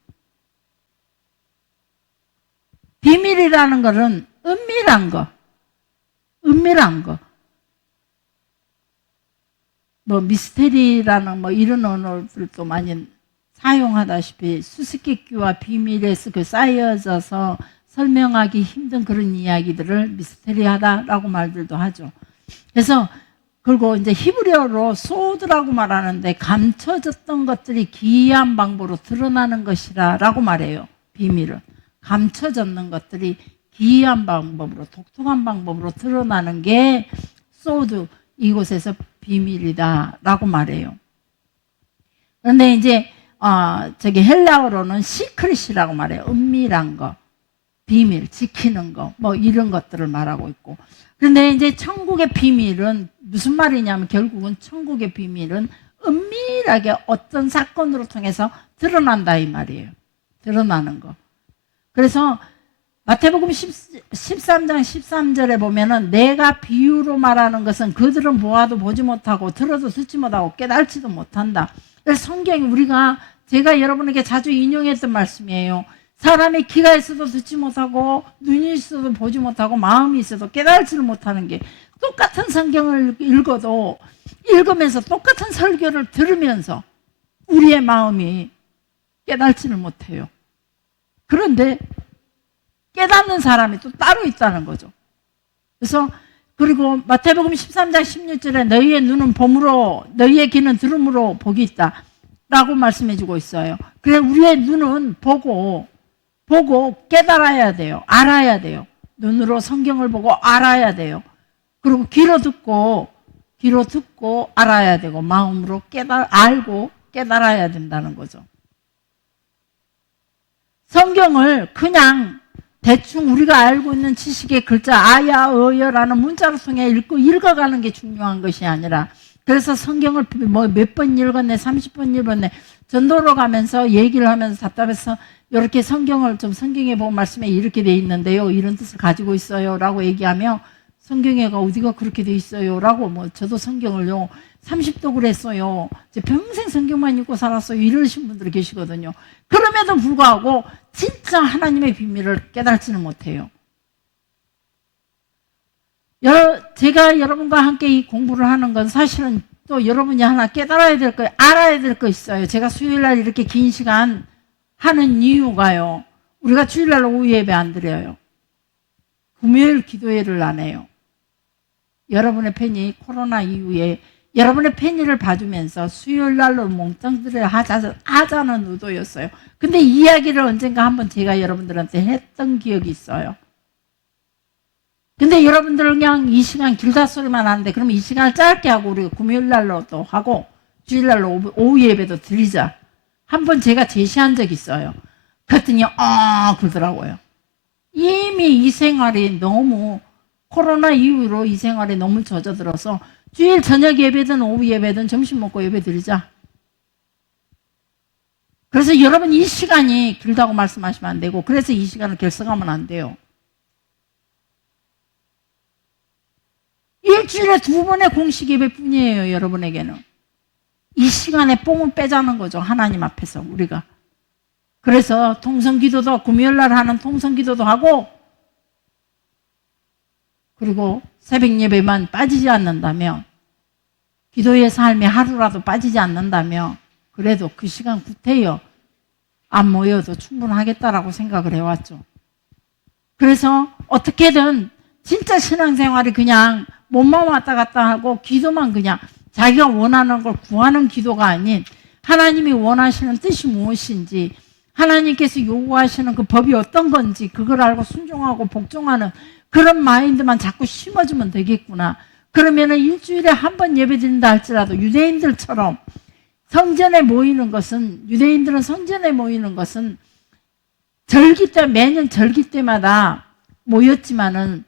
비밀이라는 것은 은밀한 거. 뭐 미스테리라는 뭐 이런 언어들도 많이 사용하다시피 수수께끼와 비밀에서 쌓여져서 설명하기 힘든 그런 이야기들을 미스테리하다라고 말들도 하죠. 그래서 그리고 이제 히브리어로 소드라고 말하는데 감춰졌던 것들이 기이한 방법으로 드러나는 것이라고 말해요. 비밀은 감춰졌는 것들이 기이한 방법으로, 독특한 방법으로 드러나는 게 소드, 이곳에서 비밀이다라고 말해요. 그런데 이제 헬라어로는 시크릿이라고 말해요. 은밀한 거, 비밀, 지키는 거, 뭐 이런 것들을 말하고 있고. 그런데 이제 천국의 비밀은 무슨 말이냐면 결국은 천국의 비밀은 은밀하게 어떤 사건으로 통해서 드러난다 이 말이에요. 드러나는 거. 그래서 마태복음 13장 13절에 보면은 내가 비유로 말하는 것은 그들은 보아도 보지 못하고 들어도 듣지 못하고 깨달지도 못한다. 그래서 성경이 제가 여러분에게 자주 인용했던 말씀이에요. 사람의 귀가 있어도 듣지 못하고 눈이 있어도 보지 못하고 마음이 있어도 깨달지를 못하는 게, 똑같은 성경을 읽으면서 똑같은 설교를 들으면서 우리의 마음이 깨달지를 못해요. 그런데 깨닫는 사람이 또 따로 있다는 거죠. 그래서 그리고 마태복음 13장 16절에 너희의 눈은 봄으로 너희의 귀는 들음으로 복이 있다 라고 말씀해 주고 있어요. 그래 우리의 눈은 보고 깨달아야 돼요. 알아야 돼요. 눈으로 성경을 보고 알아야 돼요. 그리고 귀로 듣고 알아야 되고 마음으로 알고 깨달아야 된다는 거죠. 성경을 그냥 대충 우리가 알고 있는 지식의 글자 아야 어여라는 문자로 통해 읽어가는 게 중요한 것이 아니라, 그래서 성경을 몇 번 읽었네, 30번 읽었네, 전도로 가면서 얘기를 하면서 답답해서 이렇게 성경에 보면 말씀에 이렇게 돼 있는데요, 이런 뜻을 가지고 있어요 라고 얘기하며, 성경에가 어디가 그렇게 돼 있어요 라고, 저도 성경을요 30도 그랬어요, 평생 성경만 읽고 살았어요 이러신 분들이 계시거든요. 그럼에도 불구하고 진짜 하나님의 비밀을 깨달지는 못해요. 제가 여러분과 함께 이 공부를 하는 건 사실은 또 여러분이 하나 깨달아야 될 거, 알아야 될 거 있어요. 제가 수요일날 이렇게 긴 시간 하는 이유가요, 우리가 주일날 오후 예배 안 드려요. 금요일 기도회를 안 해요. 여러분의 팬이 코로나 이후에 여러분의 팬이를 봐주면서 수요일날로 몽땅들을 하자는 의도였어요. 근데 이 이야기를 언젠가 한번 제가 여러분들한테 했던 기억이 있어요. 근데 여러분들은 그냥 이 시간 길다 소리만 하는데, 그럼 이 시간을 짧게 하고 우리가 금요일날로 또 하고 주일날로 오후 예배도 드리자. 한번 제가 제시한 적이 있어요. 그랬더니 그러더라고요. 이미 이 생활이 너무, 코로나 이후로 이 생활이 너무 젖어들어서 주일 저녁 예배든 오후 예배든 점심 먹고 예배 드리자. 그래서 여러분 이 시간이 길다고 말씀하시면 안 되고 그래서 이 시간을 결석하면 안 돼요. 일주일에 2번의 공식 예배뿐이에요. 여러분에게는. 이 시간에 뽕을 빼자는 거죠. 하나님 앞에서 우리가. 그래서 통성기도도 금요일날 하는 통성기도도 하고 그리고 새벽 예배만 빠지지 않는다면 기도의 삶에 하루라도 빠지지 않는다면 그래도 그 시간 구태여 안 모여도 충분하겠다라고 생각을 해왔죠. 그래서 어떻게든 진짜 신앙생활이 그냥 몸만 왔다 갔다 하고 기도만 그냥 자기가 원하는 걸 구하는 기도가 아닌 하나님이 원하시는 뜻이 무엇인지 하나님께서 요구하시는 그 법이 어떤 건지 그걸 알고 순종하고 복종하는 그런 마인드만 자꾸 심어주면 되겠구나. 그러면은 일주일에 한 번 예배드린다 할지라도 유대인들처럼 성전에 모이는 것은 유대인들은 성전에 모이는 것은 절기 때 매년 절기 때마다 모였지만은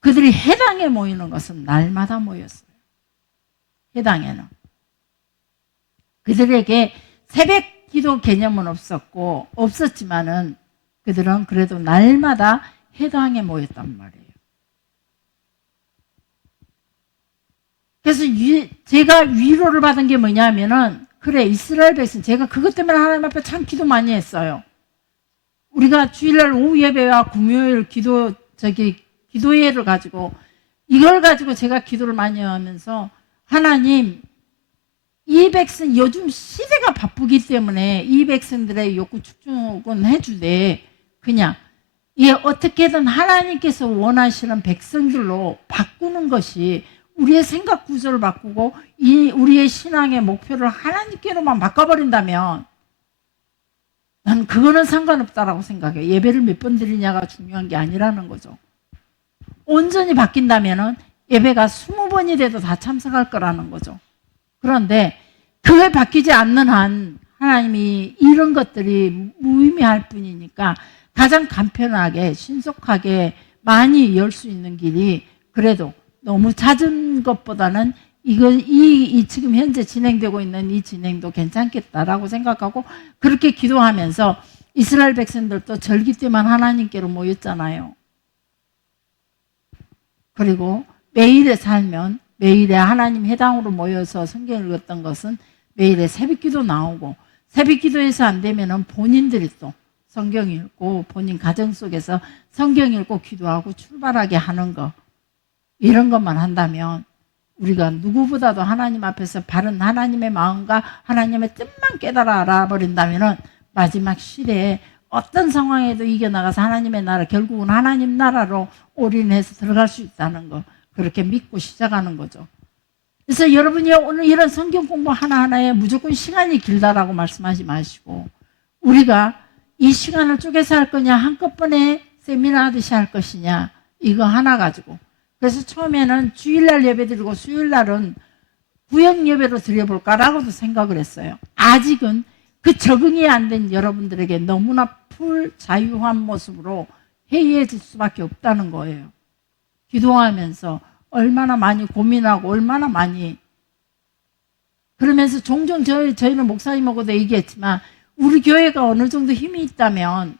그들이 해당에 모이는 것은 날마다 모였어요. 해당에는 그들에게 새벽 기도 개념은 없었지만은 그들은 그래도 날마다 해당에 모였단 말이에요. 그래서 제가 위로를 받은 게 뭐냐면은 그래 이스라엘 백성 제가 그것 때문에 하나님 앞에 참 기도 많이 했어요. 우리가 주일날 오후 예배와 금요일 기도회를 가지고 이걸 가지고 제가 기도를 많이 하면서 하나님 이 백성 요즘 시대가 바쁘기 때문에 이 백성들의 욕구 축복은 해주되 그냥 어떻게든 하나님께서 원하시는 백성들로 바꾸는 것이 우리의 생각 구조를 바꾸고 우리의 신앙의 목표를 하나님께로만 바꿔버린다면 난 그거는 상관없다라고 생각해요. 예배를 몇 번 드리냐가 중요한 게 아니라는 거죠. 온전히 바뀐다면 예배가 20번이 돼도 다 참석할 거라는 거죠. 그런데 그게 바뀌지 않는 한 하나님이 이런 것들이 무의미할 뿐이니까 가장 간편하게 신속하게 많이 열 수 있는 길이 그래도 너무 잦은 것보다는 지금 현재 진행되고 있는 이 진행도 괜찮겠다라고 생각하고 그렇게 기도하면서 이스라엘 백성들도 절기 때만 하나님께로 모였잖아요. 그리고 매일에 살면 매일에 하나님 해당으로 모여서 성경을 읽었던 것은 매일에 새벽기도 나오고 새벽기도에서 안 되면은 본인들이 또 성경 읽고 본인 가정 속에서 성경 읽고 기도하고 출발하게 하는 거 이런 것만 한다면 우리가 누구보다도 하나님 앞에서 바른 하나님의 마음과 하나님의 뜻만 깨달아 알아버린다면 마지막 시대에 어떤 상황에도 이겨나가서 하나님의 나라 결국은 하나님 나라로 올인해서 들어갈 수 있다는 거 그렇게 믿고 시작하는 거죠. 그래서 여러분이 오늘 이런 성경 공부 하나하나에 무조건 시간이 길다라고 말씀하지 마시고 우리가 이 시간을 쪼개서 할 거냐 한꺼번에 세미나 하듯이 할 것이냐 이거 하나 가지고 그래서 처음에는 주일날 예배드리고 수요일날은 구역 예배로 드려볼까라고도 생각을 했어요. 아직은 그 적응이 안 된 여러분들에게 너무나 풀 자유한 모습으로 해이해질 수밖에 없다는 거예요. 기도하면서 얼마나 많이 고민하고 얼마나 많이 그러면서 종종 저희는 목사님하고도 얘기했지만 우리 교회가 어느 정도 힘이 있다면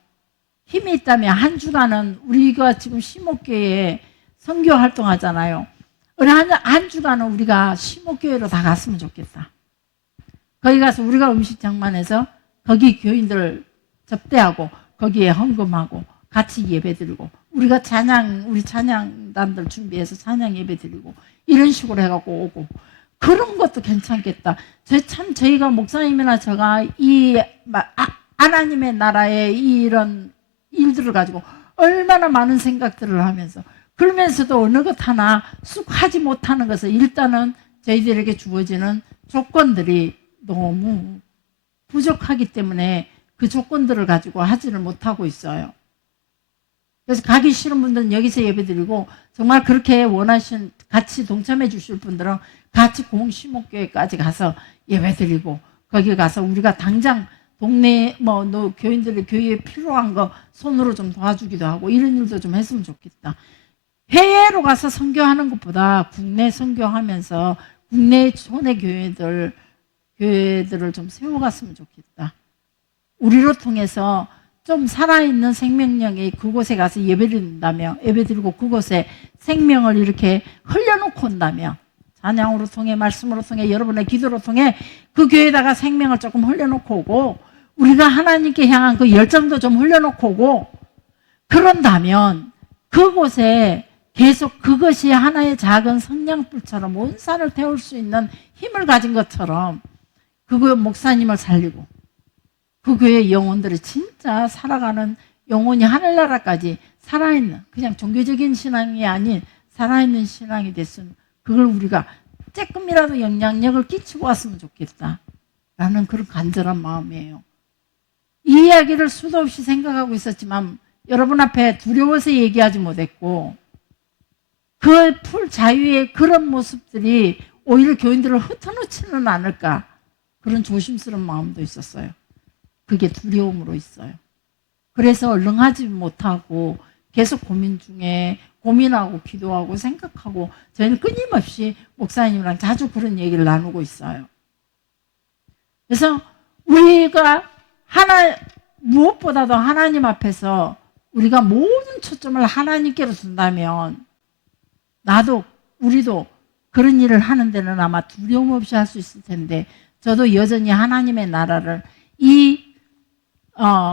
한 주간은 우리가 지금 심옥교회에 선교 활동하잖아요. 한 주간은 우리가 심옥교회로 다 갔으면 좋겠다. 거기 가서 우리가 음식 장만해서 거기 교인들 접대하고 거기에 헌금하고 같이 예배드리고 우리 찬양단들 준비해서 찬양 예배드리고 이런 식으로 해갖고 오고 그런 것도 괜찮겠다. 저희가 목사님이나 제가 하나님의 나라의 이런 일들을 가지고 얼마나 많은 생각들을 하면서 그러면서도 어느 것 하나 쑥 하지 못하는 것은 일단은 저희들에게 주어지는 조건들이 너무 부족하기 때문에 그 조건들을 가지고 하지를 못하고 있어요. 그래서 가기 싫은 분들은 여기서 예배드리고 정말 그렇게 같이 동참해 주실 분들은 같이 공시목교회까지 가서 예배드리고 거기 가서 우리가 당장 동네 교인들의 교회에 필요한 거 손으로 좀 도와주기도 하고 이런 일도 좀 했으면 좋겠다. 해외로 가서 선교하는 것보다 국내 선교하면서 국내 초대 교회 교회들을 좀 세워갔으면 좋겠다. 우리로 통해서 좀 살아있는 생명력이 그곳에 가서 예배드린다며, 예배드리고 그곳에 생명을 이렇게 흘려놓고 온다며, 찬양으로 통해, 말씀으로 통해, 여러분의 기도로 통해 그 교회에다가 생명을 조금 흘려놓고 오고, 우리가 하나님께 향한 그 열정도 좀 흘려놓고 오고, 그런다면 그곳에 계속 그것이 하나의 작은 성냥불처럼 온 산을 태울 수 있는 힘을 가진 것처럼 그 교회 목사님을 살리고 그 교회 영혼들이 진짜 살아가는, 영혼이 하늘나라까지 살아있는, 그냥 종교적인 신앙이 아닌 살아있는 신앙이 됐으면, 그걸 우리가 조금이라도 영향력을 끼치고 왔으면 좋겠다 라는 그런 간절한 마음이에요. 이 이야기를 수도 없이 생각하고 있었지만 여러분 앞에 두려워서 얘기하지 못했고, 그 풀 자유의 그런 모습들이 오히려 교인들을 흩어놓지는 않을까, 그런 조심스러운 마음도 있었어요. 그게 두려움으로 있어요. 그래서 얼렁하지 못하고 계속 고민 중에, 고민하고 기도하고 생각하고, 저희는 끊임없이 목사님이랑 자주 그런 얘기를 나누고 있어요. 그래서 우리가 무엇보다도 하나님 앞에서 우리가 모든 초점을 하나님께로 둔다면, 우리도 그런 일을 하는 데는 아마 두려움 없이 할 수 있을 텐데, 저도 여전히 하나님의 나라를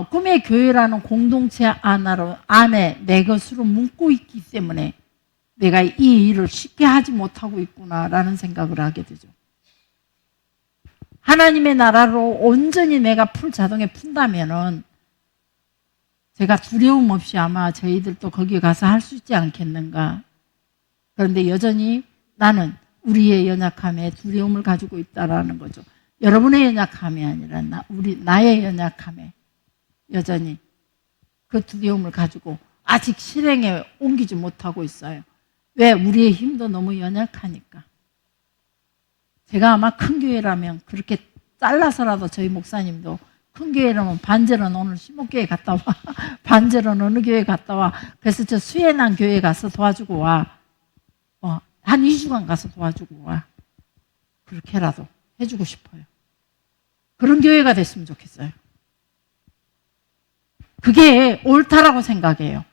꿈의 교회라는 공동체 안에 내 것으로 뭉고 있기 때문에 내가 이 일을 쉽게 하지 못하고 있구나라는 생각을 하게 되죠. 하나님의 나라로 온전히 내가 풀 자동에 푼다면은 제가 두려움 없이 아마 저희들도 거기에 가서 할 수 있지 않겠는가. 그런데 여전히 나는 우리의 연약함에 두려움을 가지고 있다라는 거죠. 여러분의 연약함이 아니라 나의 연약함에 여전히 그 두려움을 가지고 아직 실행에 옮기지 못하고 있어요. 왜? 우리의 힘도 너무 연약하니까. 제가 아마 큰 교회라면 그렇게 잘라서라도 저희 목사님도 큰 교회라면 반절은 오늘 시목교회 갔다 와, 반절은 어느 교회 갔다 와, 그래서 저 수혜난 교회 가서 도와주고 와, 한 2주간 가서 도와주고 와, 그렇게라도 해주고 싶어요. 그런 교회가 됐으면 좋겠어요. 그게 옳다라고 생각해요.